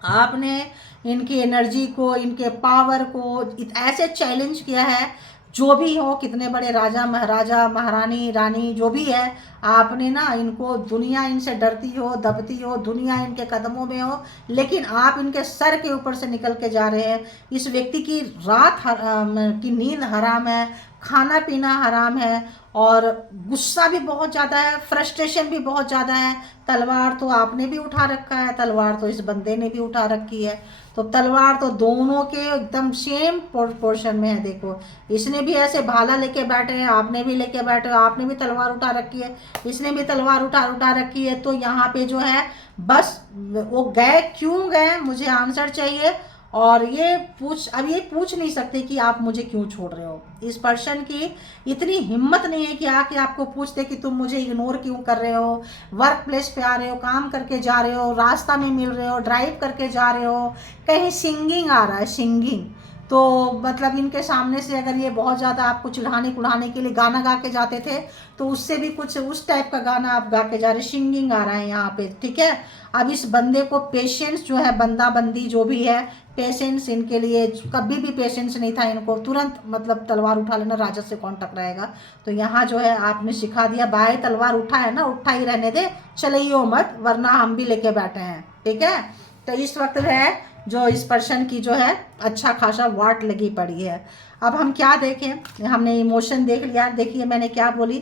आपने इनकी एनर्जी को, इनके पावर को ऐसे चैलेंज किया है, जो भी हो, कितने बड़े राजा महाराजा महारानी रानी जो भी है, आपने ना इनको, दुनिया इनसे डरती हो, दबती हो, दुनिया इनके कदमों में हो, लेकिन आप इनके सर के ऊपर से निकल के जा रहे हैं। इस व्यक्ति की रात की नींद हराम है, खाना पीना हराम है, और गुस्सा भी बहुत ज़्यादा है, फ्रस्ट्रेशन भी बहुत ज़्यादा है। तलवार तो आपने भी उठा रखा है, तलवार तो इस बंदे ने भी उठा रखी है, तो तलवार तो दोनों के एकदम सेम पोर्शन में है। देखो, इसने भी ऐसे भाला लेके बैठे हैं, आपने भी लेके बैठे हो, आपने भी तलवार उठा रखी है, इसने भी तलवार उठा रखी है। तो यहाँ पे जो है बस वो गए, क्यों गए, मुझे आंसर चाहिए। और ये पूछ नहीं सकते कि आप मुझे क्यों छोड़ रहे हो। इस पर्सन की इतनी हिम्मत नहीं है कि आके आपको पूछते कि तुम मुझे इग्नोर क्यों कर रहे हो, वर्क प्लेस पे आ रहे हो, काम करके जा रहे हो, रास्ता में मिल रहे हो, ड्राइव करके जा रहे हो, कहीं सिंगिंग आ रहा है, सिंगिंग, तो मतलब इनके सामने से अगर ये बहुत ज़्यादा आपको चिढ़ाने कुढ़ाने के लिए गाना गा के जाते थे, तो उससे भी कुछ उस टाइप का गाना आप गा के जा रहे, सिंगिंग आ रहा है यहाँ पे, ठीक है। अब इस बंदे को पेशेंस जो है, बंदा बंदी जो भी है, पेशेंस इनके लिए कभी भी पेशेंस नहीं था इनको, तुरंत मतलब तलवार उठा लेना, राजा से कौन टकराएगा। तो यहाँ जो है आपने सिखा दिया, भाई तलवार उठा है ना, उठा ही रहने दे, चलियो मत, वरना हम भी लेके बैठे हैं, ठीक है। तो इस वक्त है जो इस पर्सन की जो है अच्छा खासा वाट लगी पड़ी है। अब हम क्या देखें, हमने इमोशन देख लिया। देखिए मैंने क्या बोली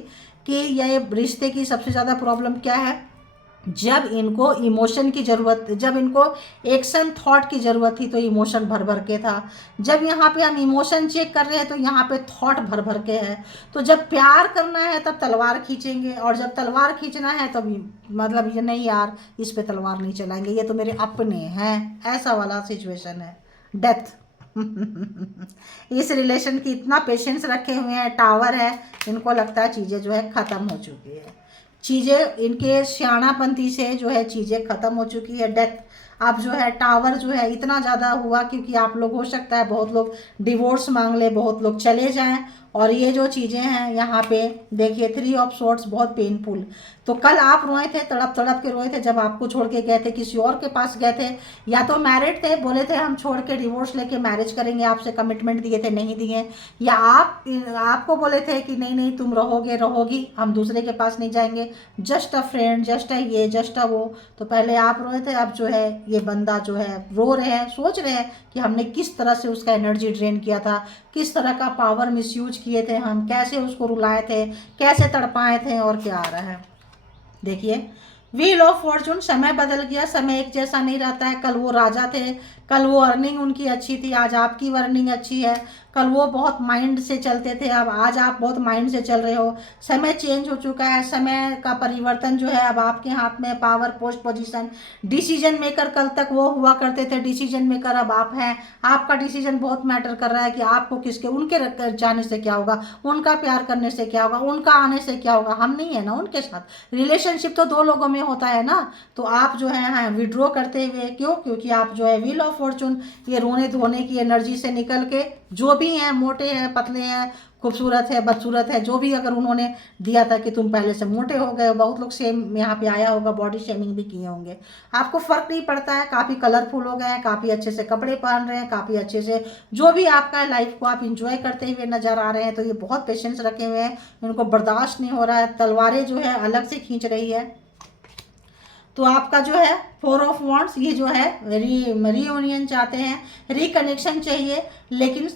कि ये रिश्ते की सबसे ज़्यादा प्रॉब्लम क्या है, जब इनको इमोशन की ज़रूरत, जब इनको एक्शन थॉट की ज़रूरत थी तो इमोशन भर भर के था। जब यहाँ पे हम इमोशन चेक कर रहे हैं तो यहाँ पे थॉट भर भर के है। तो जब प्यार करना है तब तलवार खींचेंगे, और जब तलवार खींचना है तब मतलब ये नहीं यार, इस पे तलवार नहीं चलाएंगे, ये तो मेरे अपने हैं, ऐसा वाला सिचुएशन है, डेथ। इस रिलेशन की इतना पेशेंस रखे हुए हैं, टावर है, इनको लगता है चीज़ें जो है ख़त्म हो चुकी है, चीज़ें इनके सियाणापंती से जो है चीज़ें ख़त्म हो चुकी है, डेथ। अब जो है टावर जो है इतना ज़्यादा हुआ क्योंकि आप लोग, हो सकता है बहुत लोग डिवोर्स मांग ले, बहुत लोग चले जाएं, और ये जो चीज़ें हैं यहाँ पे देखिए 3 ऑफ सॉर्ड्स बहुत पेनफुल। तो कल आप रोए थे, तड़प तड़प के रोए थे जब आपको छोड़ के गए थे, किसी और के पास गए थे, या तो मैरिड थे, बोले थे हम छोड़ के डिवोर्स लेके मैरिज करेंगे, आपसे कमिटमेंट दिए थे, नहीं दिए, या आपको बोले थे कि नहीं नहीं तुम रहोगे रहोगी, हम दूसरे के पास नहीं जाएंगे, just a friend, just a ये, जस्ट अ वो। तो पहले आप रोए थे, अब जो है ये बंदा जो है रो रहे हैं, सोच रहे हैं कि हमने किस तरह से उसका एनर्जी ड्रेन किया था, किस तरह का पावर मिसयूज किए थे हम, कैसे उसको रुलाए थे, कैसे तड़पाए थे, और क्या आ रहा है। देखिए व्हील ऑफ फॉर्चून, समय बदल गया, समय एक जैसा नहीं रहता है। कल वो राजा थे, कल वो अर्निंग उनकी अच्छी थी, आज आपकी अर्निंग अच्छी है। कल वो बहुत माइंड से चलते थे, अब आज आप बहुत माइंड से चल रहे हो। समय चेंज हो चुका है, समय का परिवर्तन जो है अब आपके हाथ में, power, post, position, decision maker, कल तक वो हुआ करते थे डिसीजन मेकर, अब आप हैं। आपका डिसीजन बहुत मैटर कर रहा है कि आपको किसके, उनके जाने से क्या होगा, उनका प्यार करने से क्या होगा, उनका आने से क्या होगा, हम नहीं है ना उनके साथ। रिलेशनशिप तो 2 लोगों में होता है ना। तो आप जो है विड्रॉ करते हुए, क्यों, क्योंकि आप जो है व्हील ऑफ फॉर्चून, ये रोने धोने की एनर्जी से निकल के, जो भी हैं, मोटे हैं, पतले हैं, खूबसूरत है, बदसूरत है, जो भी अगर उन्होंने दिया था कि तुम पहले से मोटे हो गए हो, बहुत लोग सेम यहाँ पे आया होगा, बॉडी शेमिंग भी किए होंगे, आपको फ़र्क नहीं पड़ता है, काफ़ी कलरफुल हो गए हैं, काफ़ी अच्छे से कपड़े पहन रहे हैं, काफ़ी अच्छे से जो भी आपका है लाइफ को आप इंजॉय करते हुए नज़र आ रहे हैं। तो ये बहुत पेशेंस रखे हुए हैं, इनको बर्दाश्त नहीं हो रहा है, तलवारें जो है अलग से खींच रही है। तो आपका जो है 4 ऑफ वॉन्ड्स, ये जो है रीयूनियन चाहते हैं, रिकनेक्शन चाहिए, लेकिन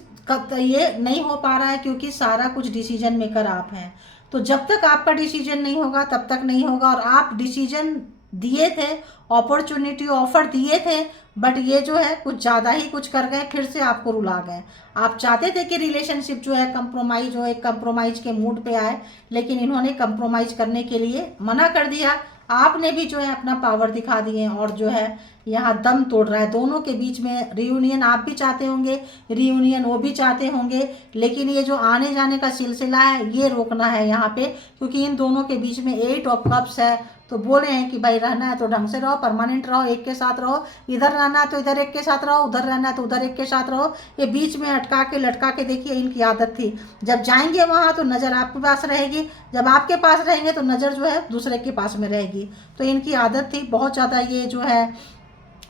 ये नहीं हो पा रहा है क्योंकि सारा कुछ डिसीजन मेकर आप हैं। तो जब तक आपका डिसीजन नहीं होगा तब तक नहीं होगा, और आप डिसीजन दिए थे, अपॉर्चुनिटी ऑफर दिए थे, बट ये जो है कुछ ज़्यादा ही कुछ कर गए, फिर से आपको रुला गए। आप चाहते थे कि रिलेशनशिप जो है कंप्रोमाइज हो, एक कंप्रोमाइज के मूड पे आए, लेकिन इन्होंने कंप्रोमाइज करने के लिए मना कर दिया। आपने भी जो है अपना पावर दिखा दिए, और जो है यहाँ दम तोड़ रहा है दोनों के बीच में। रियूनियन आप भी चाहते होंगे, रियूनियन वो भी चाहते होंगे, लेकिन ये जो आने जाने का सिलसिला है ये रोकना है यहाँ पे, क्योंकि इन दोनों के बीच में 8 ऑफ कप्स है। तो बोले हैं कि भाई रहना है तो ढंग से रहो, परमानेंट रहो, एक के साथ रहो, इधर रहना है तो इधर एक के साथ रहो, उधर रहना है तो उधर एक के साथ रहो। ये बीच में अटका के लटका के, देखिए इनकी आदत थी, जब जाएंगे वहाँ तो नज़र आपके पास रहेगी, जब आपके पास रहेंगे तो नज़र जो है दूसरे के पास में रहेगी। तो इनकी आदत थी बहुत ज़्यादा, ये जो है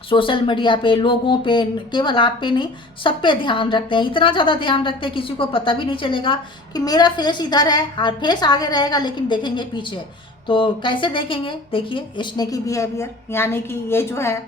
सोशल मीडिया पे, लोगों पे, केवल आप पे नहीं सब पे ध्यान रखते हैं, इतना ज़्यादा ध्यान रखते हैं किसी को पता भी नहीं चलेगा कि मेरा फेस इधर है, और फेस आगे रहेगा लेकिन देखेंगे पीछे। तो कैसे देखेंगे, देखिए स्नेकी बिहेवियर, यानी कि ये जो है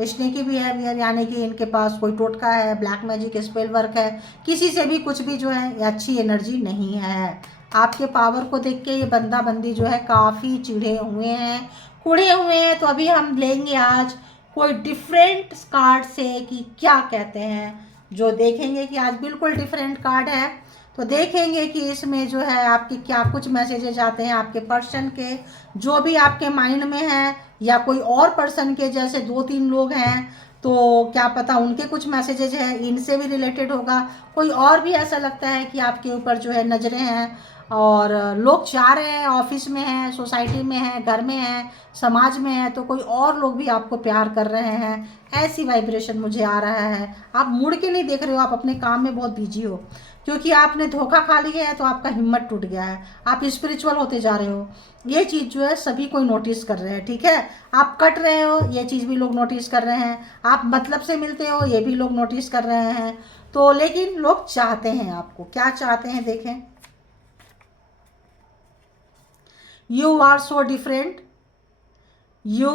स्नेकी बिहेवियर, यानी कि इनके पास कोई टोटका है, ब्लैक मैजिक, स्पेल वर्क है, किसी से भी कुछ भी जो है अच्छी एनर्जी नहीं है। आपके पावर को देख के ये बंदा बंदी जो है काफ़ी चिढ़े हुए हैं, कुढ़े हुए हैं। तो अभी हम लेंगे आज कोई डिफरेंट कार्ड से कि क्या कहते हैं, जो देखेंगे कि आज बिल्कुल डिफरेंट कार्ड है। तो देखेंगे कि इसमें जो है आपके क्या कुछ मैसेजेज आते हैं आपके पर्सन के, जो भी आपके माइंड में है, या कोई और पर्सन के, जैसे 2-3 लोग हैं तो क्या पता उनके कुछ मैसेजेज है इनसे भी रिलेटेड होगा। कोई और भी ऐसा लगता है कि आपके ऊपर जो है नज़रें हैं, और लोग चाह रहे हैं, ऑफिस में हैं, सोसाइटी में हैं, घर में हैं, समाज में है, तो कोई और लोग भी आपको प्यार कर रहे हैं, ऐसी वाइब्रेशन मुझे आ रहा है। आप मुड़ के नहीं देख रहे हो, आप अपने काम में बहुत बिजी हो, क्योंकि आपने धोखा खा लिया है, तो आपका हिम्मत टूट गया है, आप स्पिरिचुअल होते जा रहे हो। ये चीज़ जो है सभी कोई नोटिस कर रहे हैं, ठीक है। आप कट रहे हो, ये चीज़ भी लोग नोटिस कर रहे हैं। आप मतलब से मिलते हो, ये भी लोग नोटिस कर रहे हैं। तो लेकिन लोग चाहते हैं, आपको क्या चाहते हैं देखें। You are so different, you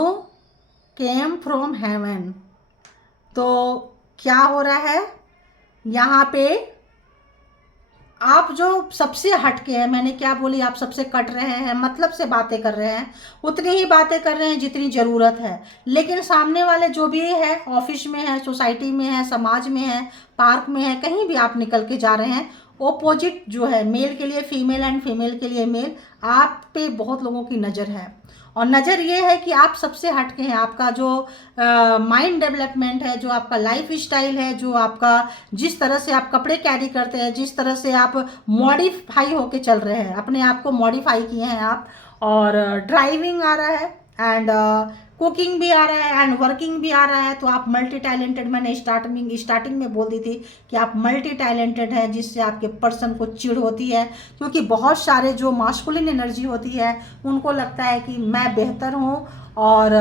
came from heaven. तो क्या हो रहा है यहाँ पे, आप जो सबसे हटके हैं, मैंने क्या बोली, आप सबसे कट रहे हैं, मतलब से बातें कर रहे हैं, उतनी ही बातें कर रहे हैं जितनी ज़रूरत है। लेकिन सामने वाले जो भी है, ऑफिस में है, सोसाइटी में है, समाज में है, पार्क में है, कहीं भी आप निकल के जा रहे हैं, ओपोजिट जो है, मेल के लिए फीमेल एंड फीमेल के लिए मेल, आप पे बहुत लोगों की नज़र है। और नज़र ये है कि आप सबसे हटके हैं। आपका जो माइंड डेवलपमेंट है, जो आपका लाइफ स्टाइल है, जो आपका जिस तरह से आप कपड़े कैरी करते हैं, जिस तरह से आप मॉडिफाई होके चल रहे हैं, अपने आप को मॉडिफाई किए हैं आप, और ड्राइविंग आ रहा है, एंड कुकिंग भी आ रहा है, एंड वर्किंग भी आ रहा है। तो आप मल्टी टैलेंटेड, मैंने स्टार्टिंग में बोल दी थी कि आप मल्टी टैलेंटेड हैं, जिससे आपके पर्सन को चिढ़ होती है, क्योंकि बहुत सारे जो मास्कुलिन एनर्जी होती है, उनको लगता है कि मैं बेहतर हूँ, और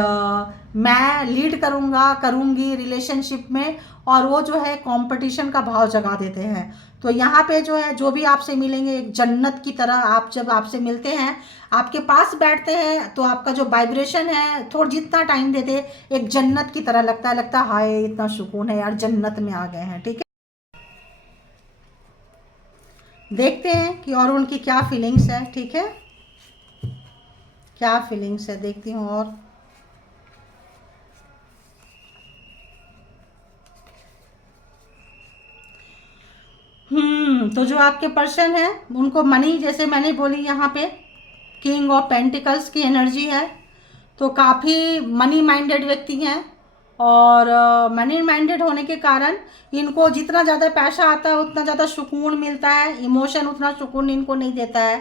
मैं लीड करूँगी रिलेशनशिप में, और वो जो है कंपटीशन का भाव जगा देते हैं। तो यहाँ पे जो है, जो भी आपसे मिलेंगे एक जन्नत की तरह, आप जब आपसे मिलते हैं, आपके पास बैठते हैं, तो आपका जो वाइब्रेशन है, थोड़ा जितना टाइम देते, एक जन्नत की तरह लगता है हाय इतना सुकून है यार, जन्नत में आ गए हैं, ठीक है। देखते हैं कि और उनकी क्या फीलिंग्स है, ठीक है, क्या फीलिंग्स है, देखती हूँ। और तो जो आपके पर्सन है, उनको मनी, जैसे मैंने बोली यहाँ पे किंग ऑफ पेंटिकल्स की एनर्जी है, तो काफ़ी मनी माइंडेड व्यक्ति हैं। और मनी माइंडेड होने के कारण इनको जितना ज़्यादा पैसा आता है उतना ज़्यादा सुकून मिलता है, इमोशन उतना सुकून इनको नहीं देता है।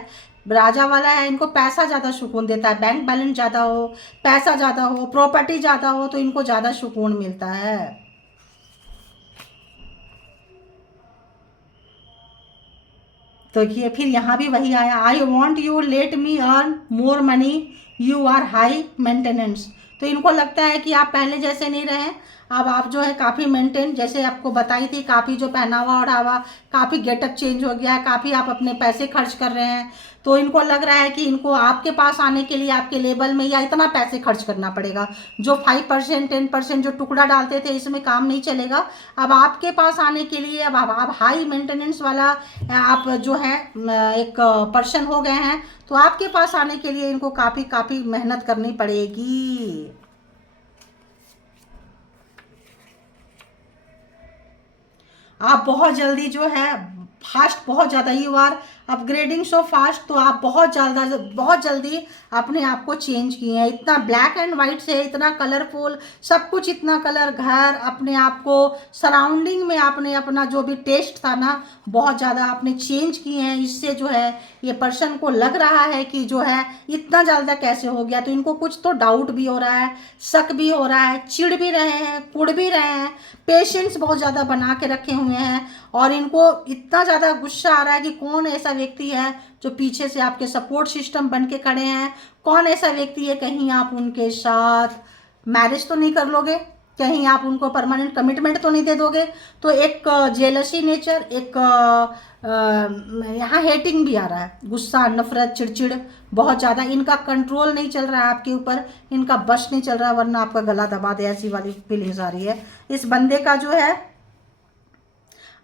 राजा वाला है, इनको पैसा ज़्यादा सुकून देता है, बैंक बैलेंस ज़्यादा हो, पैसा ज़्यादा हो, प्रॉपर्टी ज़्यादा हो, तो इनको ज़्यादा सुकून मिलता है। तो ये फिर यहाँ भी वही आया, I want you let me earn more money, you are high maintenance. तो इनको लगता है कि आप पहले जैसे नहीं रहे, अब आप जो है काफ़ी मेंटेन, जैसे आपको बताई थी, काफ़ी जो पहनावा ओढ़ावा, काफ़ी गेटअप चेंज हो गया है, काफ़ी आप अपने पैसे खर्च कर रहे हैं। तो इनको लग रहा है कि इनको आपके पास आने के लिए आपके लेवल में या इतना पैसे खर्च करना पड़ेगा, जो 5% 10% जो टुकड़ा डालते थे, इसमें काम नहीं चलेगा। अब आपके पास आने के लिए अब आप हाई मेंटेनेंस वाला आप जो है एक पर्सन हो गए हैं, तो आपके पास आने के लिए इनको काफ़ी काफ़ी मेहनत करनी पड़ेगी। आप बहुत जल्दी जो है, फास्ट, बहुत ज़्यादा, you are upgrading so fast. तो आप बहुत जल्दी अपने आप को चेंज किए हैं। इतना ब्लैक एंड वाइट से इतना कलरफुल सब कुछ, इतना कलर, घर, अपने आप को सराउंडिंग में आपने अपना जो भी टेस्ट था ना, बहुत ज़्यादा आपने चेंज किए हैं। इससे जो है ये पर्सन को लग रहा है कि जो है इतना ज़्यादा कैसे हो गया। तो इनको कुछ तो डाउट भी हो रहा है, शक भी हो रहा है, चिढ़ भी रहे हैं, कुड़ भी रहे हैं, पेशेंस बहुत ज़्यादा बना के रखे हुए हैं, और इनको इतना ज़्यादा गुस्सा आ रहा है कि कौन ऐसा व्यक्ति है जो पीछे से आपके सपोर्ट सिस्टम बन के खड़े हैं। कौन ऐसा व्यक्ति है, कहीं आप उनके साथ मैरिज तो नहीं कर लोगे, कहीं आप उनको परमानेंट कमिटमेंट तो नहीं दे दोगे। तो एक जेलसी नेचर, एक यहाँ हेटिंग भी आ रहा है, गुस्सा, नफरत, चिड़चिड़ बहुत ज़्यादा, इनका कंट्रोल नहीं चल रहा है आपके ऊपर, इनका बस नहीं चल रहा, वरना आपका गला दबा दे, ऐसी वाली फीलिंग्स आ रही है इस बंदे का जो है।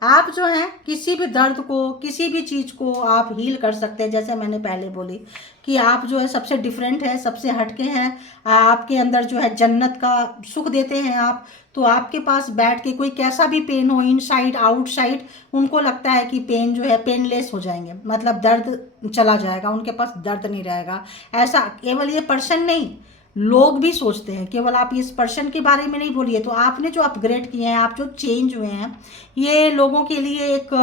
आप जो हैं किसी भी दर्द को, किसी भी चीज़ को आप हील कर सकते हैं। जैसे मैंने पहले बोली कि आप जो है सबसे डिफरेंट है, सबसे हटके हैं, आपके अंदर जो है जन्नत का सुख देते हैं आप। तो आपके पास बैठ के कोई कैसा भी पेन हो, इनसाइड आउटसाइड, उनको लगता है कि पेन जो है पेनलेस हो जाएंगे, मतलब दर्द चला जाएगा, उनके पास दर्द नहीं रहेगा। ऐसा केवल ये पर्सन नहीं, लोग भी सोचते हैं। केवल आप इस पर्सन के बारे में नहीं बोलिए, तो आपने जो अपग्रेड किए हैं, आप जो चेंज हुए हैं, ये लोगों के लिए एक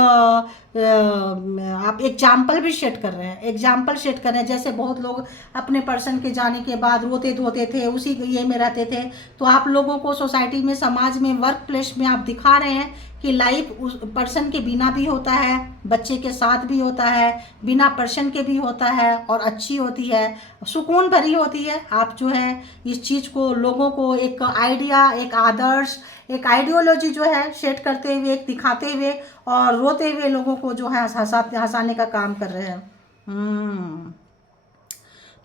आप एग्जाम्पल भी सेट कर रहे हैं, एग्जाम्पल सेट कर रहे हैं। जैसे बहुत लोग अपने पर्सन के जाने के बाद रोते धोते थे, उसी ये में रहते थे, तो आप लोगों को सोसाइटी में, समाज में, वर्क प्लेस में आप दिखा रहे हैं कि लाइफ उस पर्सन के बिना भी होता है, बच्चे के साथ भी होता है, बिना पर्सन के भी होता है, और अच्छी होती है, सुकून भरी होती है। आप जो है इस चीज़ को लोगों को एक आइडिया, एक आदर्श, एक आइडियोलॉजी जो है सेट करते हुए, एक दिखाते हुए और रोते हुए लोगों को जो है हंसाने का काम कर रहे हैं।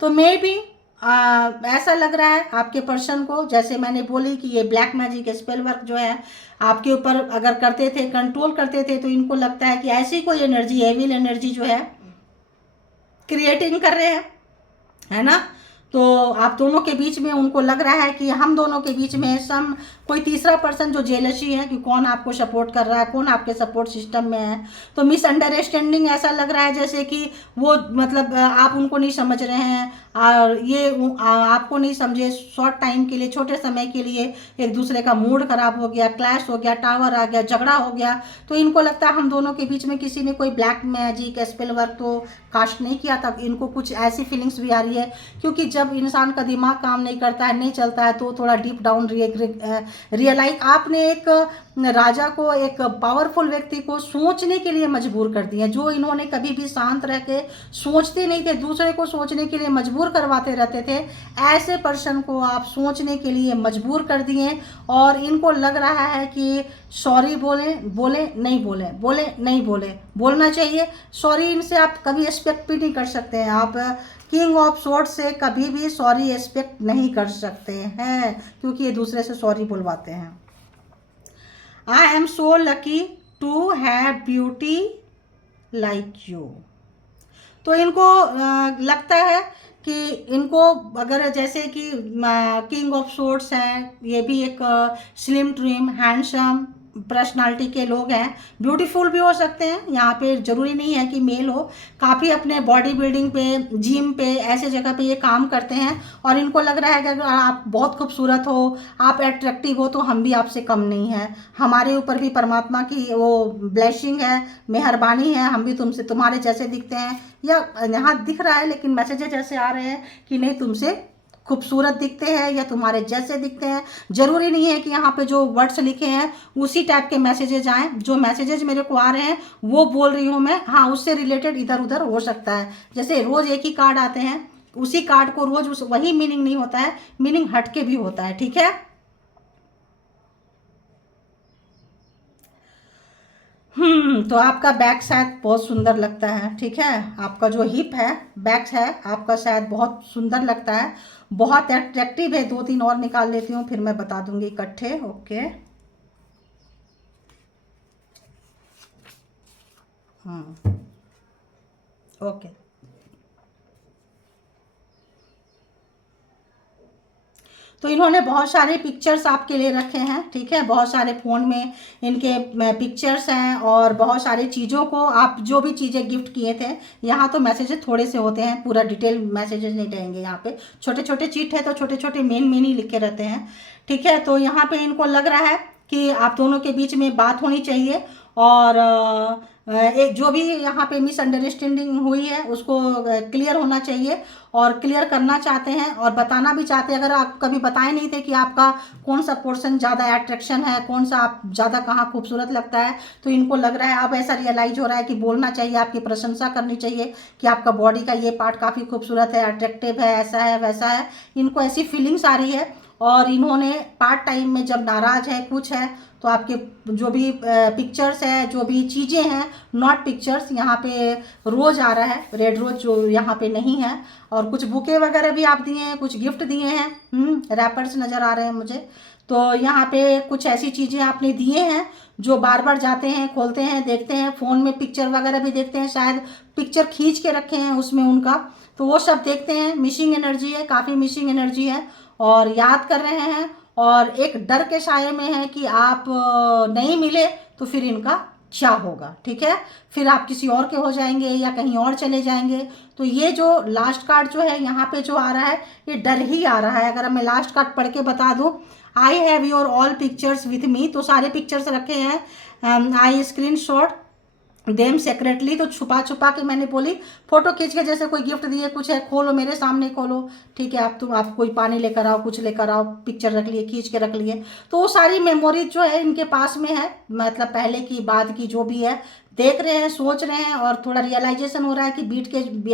तो मे भी ऐसा लग रहा है आपके पर्सन को, जैसे मैंने बोली कि ये ब्लैक मैजिक स्पेल वर्क जो है आपके ऊपर अगर करते थे, कंट्रोल करते थे, तो इनको लगता है कि ऐसी कोई एनर्जी, एविल एनर्जी जो है क्रिएटिंग कर रहे हैं, है ना। तो आप दोनों के बीच में उनको लग रहा है कि हम दोनों के बीच में कोई तीसरा पर्सन जो जेलसी है कि कौन आपको सपोर्ट कर रहा है, कौन आपके सपोर्ट सिस्टम में है। तो मिसअंडरस्टैंडिंग ऐसा लग रहा है जैसे कि वो मतलब आप उनको नहीं समझ रहे हैं, और ये आपको नहीं समझे। शॉर्ट टाइम के लिए, छोटे समय के लिए एक दूसरे का मूड खराब हो गया, क्लैश हो गया, टावर आ गया, झगड़ा हो गया। तो इनको लगता है हम दोनों के बीच में किसी ने कोई ब्लैक मैजिक स्पेल वर्क तो कास्ट नहीं किया था। इनको कुछ ऐसी फीलिंग्स भी आ रही है, क्योंकि जब इंसान का दिमाग काम नहीं करता है, नहीं चलता है, तो थोड़ा डीप डाउन रियलाइज आपने एक राजा को, एक पावरफुल व्यक्ति को सोचने के लिए मजबूर कर दिया, जो इन्होंने कभी भी शांत रह के सोचते नहीं थे, दूसरे को सोचने के लिए मजबूर करवाते रहते थे। ऐसे पर्सन को आप सोचने के लिए मजबूर कर दिए, और इनको लग रहा है कि सॉरी बोले नहीं बोले, बोलना चाहिए सॉरी। इनसे आप कभी एक्सपेक्ट भी नहीं कर सकते हैं। आप किंग ऑफ स्वॉर्ड से कभी भी सॉरी एक्सपेक्ट नहीं कर सकते हैं, क्योंकि ये दूसरे से सॉरी बुलवाते हैं। I am so lucky to have beauty like you. तो इनको लगता है कि इनको अगर जैसे कि किंग ऑफ स्वॉर्ड्स हैं, ये भी एक स्लिम ट्रिम हैंडसम पर्सनालिटी के लोग हैं, ब्यूटीफुल भी हो सकते हैं। यहाँ पे ज़रूरी नहीं है कि मेल हो, काफ़ी अपने बॉडी बिल्डिंग पे, जिम पे, ऐसे जगह पे ये काम करते हैं। और इनको लग रहा है कि अगर आप बहुत खूबसूरत हो, आप अट्रैक्टिव हो, तो हम भी आपसे कम नहीं हैं। हमारे ऊपर भी परमात्मा की वो ब्लेसिंग है, मेहरबानी है, हम भी तुमसे तुम्हारे जैसे दिखते हैं, या यहाँ दिख रहा है लेकिन मैसेजेस ऐसे आ रहे हैं कि नहीं तुमसे खूबसूरत दिखते हैं या तुम्हारे जैसे दिखते हैं। जरूरी नहीं है कि यहाँ पे जो वर्ड्स लिखे हैं उसी टाइप के मैसेजेज आए। जो मैसेजेज मेरे को आ रहे हैं वो बोल रही हूँ मैं, हाँ उससे रिलेटेड इधर उधर हो सकता है। जैसे रोज एक ही कार्ड आते हैं, उसी कार्ड को रोज वही मीनिंग नहीं होता है, मीनिंग हटके भी होता है, ठीक है। तो आपका बैक शायद बहुत सुंदर लगता है, ठीक है। आपका जो हिप है, बैक है आपका, शायद बहुत सुंदर लगता है, बहुत अट्रैक्टिव है। 2-3 और निकाल लेती हूँ, फिर मैं बता दूंगी इकट्ठे। ओके। ओके। तो इन्होंने बहुत सारे पिक्चर्स आपके लिए रखे हैं, ठीक है। बहुत सारे फ़ोन में इनके पिक्चर्स हैं, और बहुत सारी चीज़ों को आप जो भी चीज़ें गिफ्ट किए थे, यहाँ तो मैसेजेस थोड़े से होते हैं, पूरा डिटेल मैसेजेस नहीं रहेंगे यहाँ पे। छोटे छोटे चीट है तो छोटे छोटे मेन ही लिखे रहते हैं, ठीक है। तो यहाँ पे इनको लग रहा है कि आप दोनों के बीच में बात होनी चाहिए, और एक जो भी यहाँ पे मिसअंडरस्टैंडिंग हुई है उसको क्लियर होना चाहिए, और क्लियर करना चाहते हैं और बताना भी चाहते हैं। अगर आप कभी बताए नहीं थे कि आपका कौन सा पोर्शन ज़्यादा अट्रैक्शन है, कौन सा आप ज़्यादा कहाँ खूबसूरत लगता है, तो इनको लग रहा है अब ऐसा रियलाइज हो रहा है कि बोलना चाहिए, आपकी प्रशंसा करनी चाहिए कि आपका बॉडी का ये पार्ट काफ़ी खूबसूरत है, अट्रैक्टिव है, ऐसा है वैसा है। इनको ऐसी फीलिंग्स आ रही है। और इन्होंने पार्ट टाइम में जब नाराज है, कुछ है, तो आपके जो भी पिक्चर्स है, जो भी चीज़ें हैं, नॉट पिक्चर्स, यहाँ पे रोज आ रहा है, रेड रोज जो यहाँ पे नहीं है। और कुछ बुके वगैरह भी आप दिए हैं, कुछ गिफ्ट दिए हैं, रैपर्स नज़र आ रहे हैं मुझे। तो यहाँ पे कुछ ऐसी चीज़ें आपने दिए हैं जो बार बार जाते हैं, खोलते हैं, देखते हैं, फ़ोन में पिक्चर वगैरह भी देखते हैं, शायद पिक्चर खींच के रखे हैं उसमें उनका, तो वो सब देखते हैं। मिसिंग एनर्जी है, काफ़ी मिसिंग एनर्जी है, और याद कर रहे हैं, और एक डर के साये में है कि आप नहीं मिले तो फिर इनका क्या होगा, ठीक है। फिर आप किसी और के हो जाएंगे या कहीं और चले जाएंगे। तो ये जो लास्ट कार्ड जो है यहाँ पे जो आ रहा है, ये डर ही आ रहा है। अगर मैं लास्ट कार्ड पढ़ के बता दूं, I have your all pictures with me, तो सारे पिक्चर्स रखे हैं। आई स्क्रीन शॉट देम सेक्रेटली, तो छुपा छुपा के मैंने बोली, फोटो खींच के, जैसे कोई गिफ्ट दिए, कुछ है, खोलो मेरे सामने खोलो, ठीक है। आप कोई पानी लेकर आओ, कुछ लेकर आओ, पिक्चर रख लिए, खींच के रख लिए। तो वो सारी मेमोरीज जो है इनके पास में है, मतलब पहले की बाद की जो भी है, देख रहे हैं, सोच रहे हैं, और थोड़ा रियलाइजेशन हो रहा है कि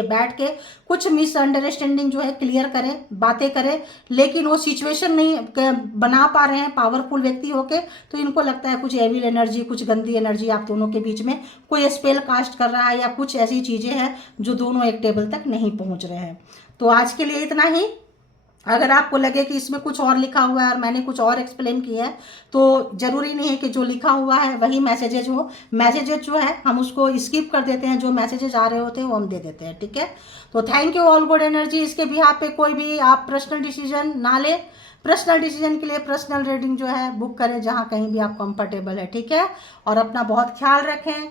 बैठ के कुछ मिसअंडरस्टैंडिंग जो है क्लियर करें, बातें करें, लेकिन वो सिचुएशन नहीं बना पा रहे हैं पावरफुल व्यक्ति होके। तो इनको लगता है कुछ एविल एनर्जी, कुछ गंदी एनर्जी आप दोनों के बीच में कोई स्पेल कास्ट कर रहा है, या कुछ ऐसी चीज़ें हैं जो दोनों एक टेबल तक नहीं पहुंच रहे हैं। तो आज के लिए इतना ही। अगर आपको लगे कि इसमें कुछ और लिखा हुआ है और मैंने कुछ और एक्सप्लेन किया है, तो ज़रूरी नहीं है कि जो लिखा हुआ है वही मैसेजेज हो। मैसेजेज जो है हम उसको स्किप कर देते हैं, जो मैसेजेज आ रहे होते हैं वो हम दे देते हैं, ठीक है। तो thank you all good energy. इसके बिहाफ पे कोई भी आप पर्सनल डिसीजन ना ले। पर्सनल डिसीजन के लिए पर्सनल रीडिंग जो है बुक करें जहाँ कहीं भी आप कंफर्टेबल है, ठीक है। और अपना बहुत ख्याल रखें,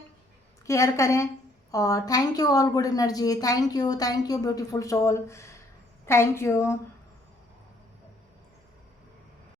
केयर करें। और thank you all good energy, thank you beautiful soul, thank you.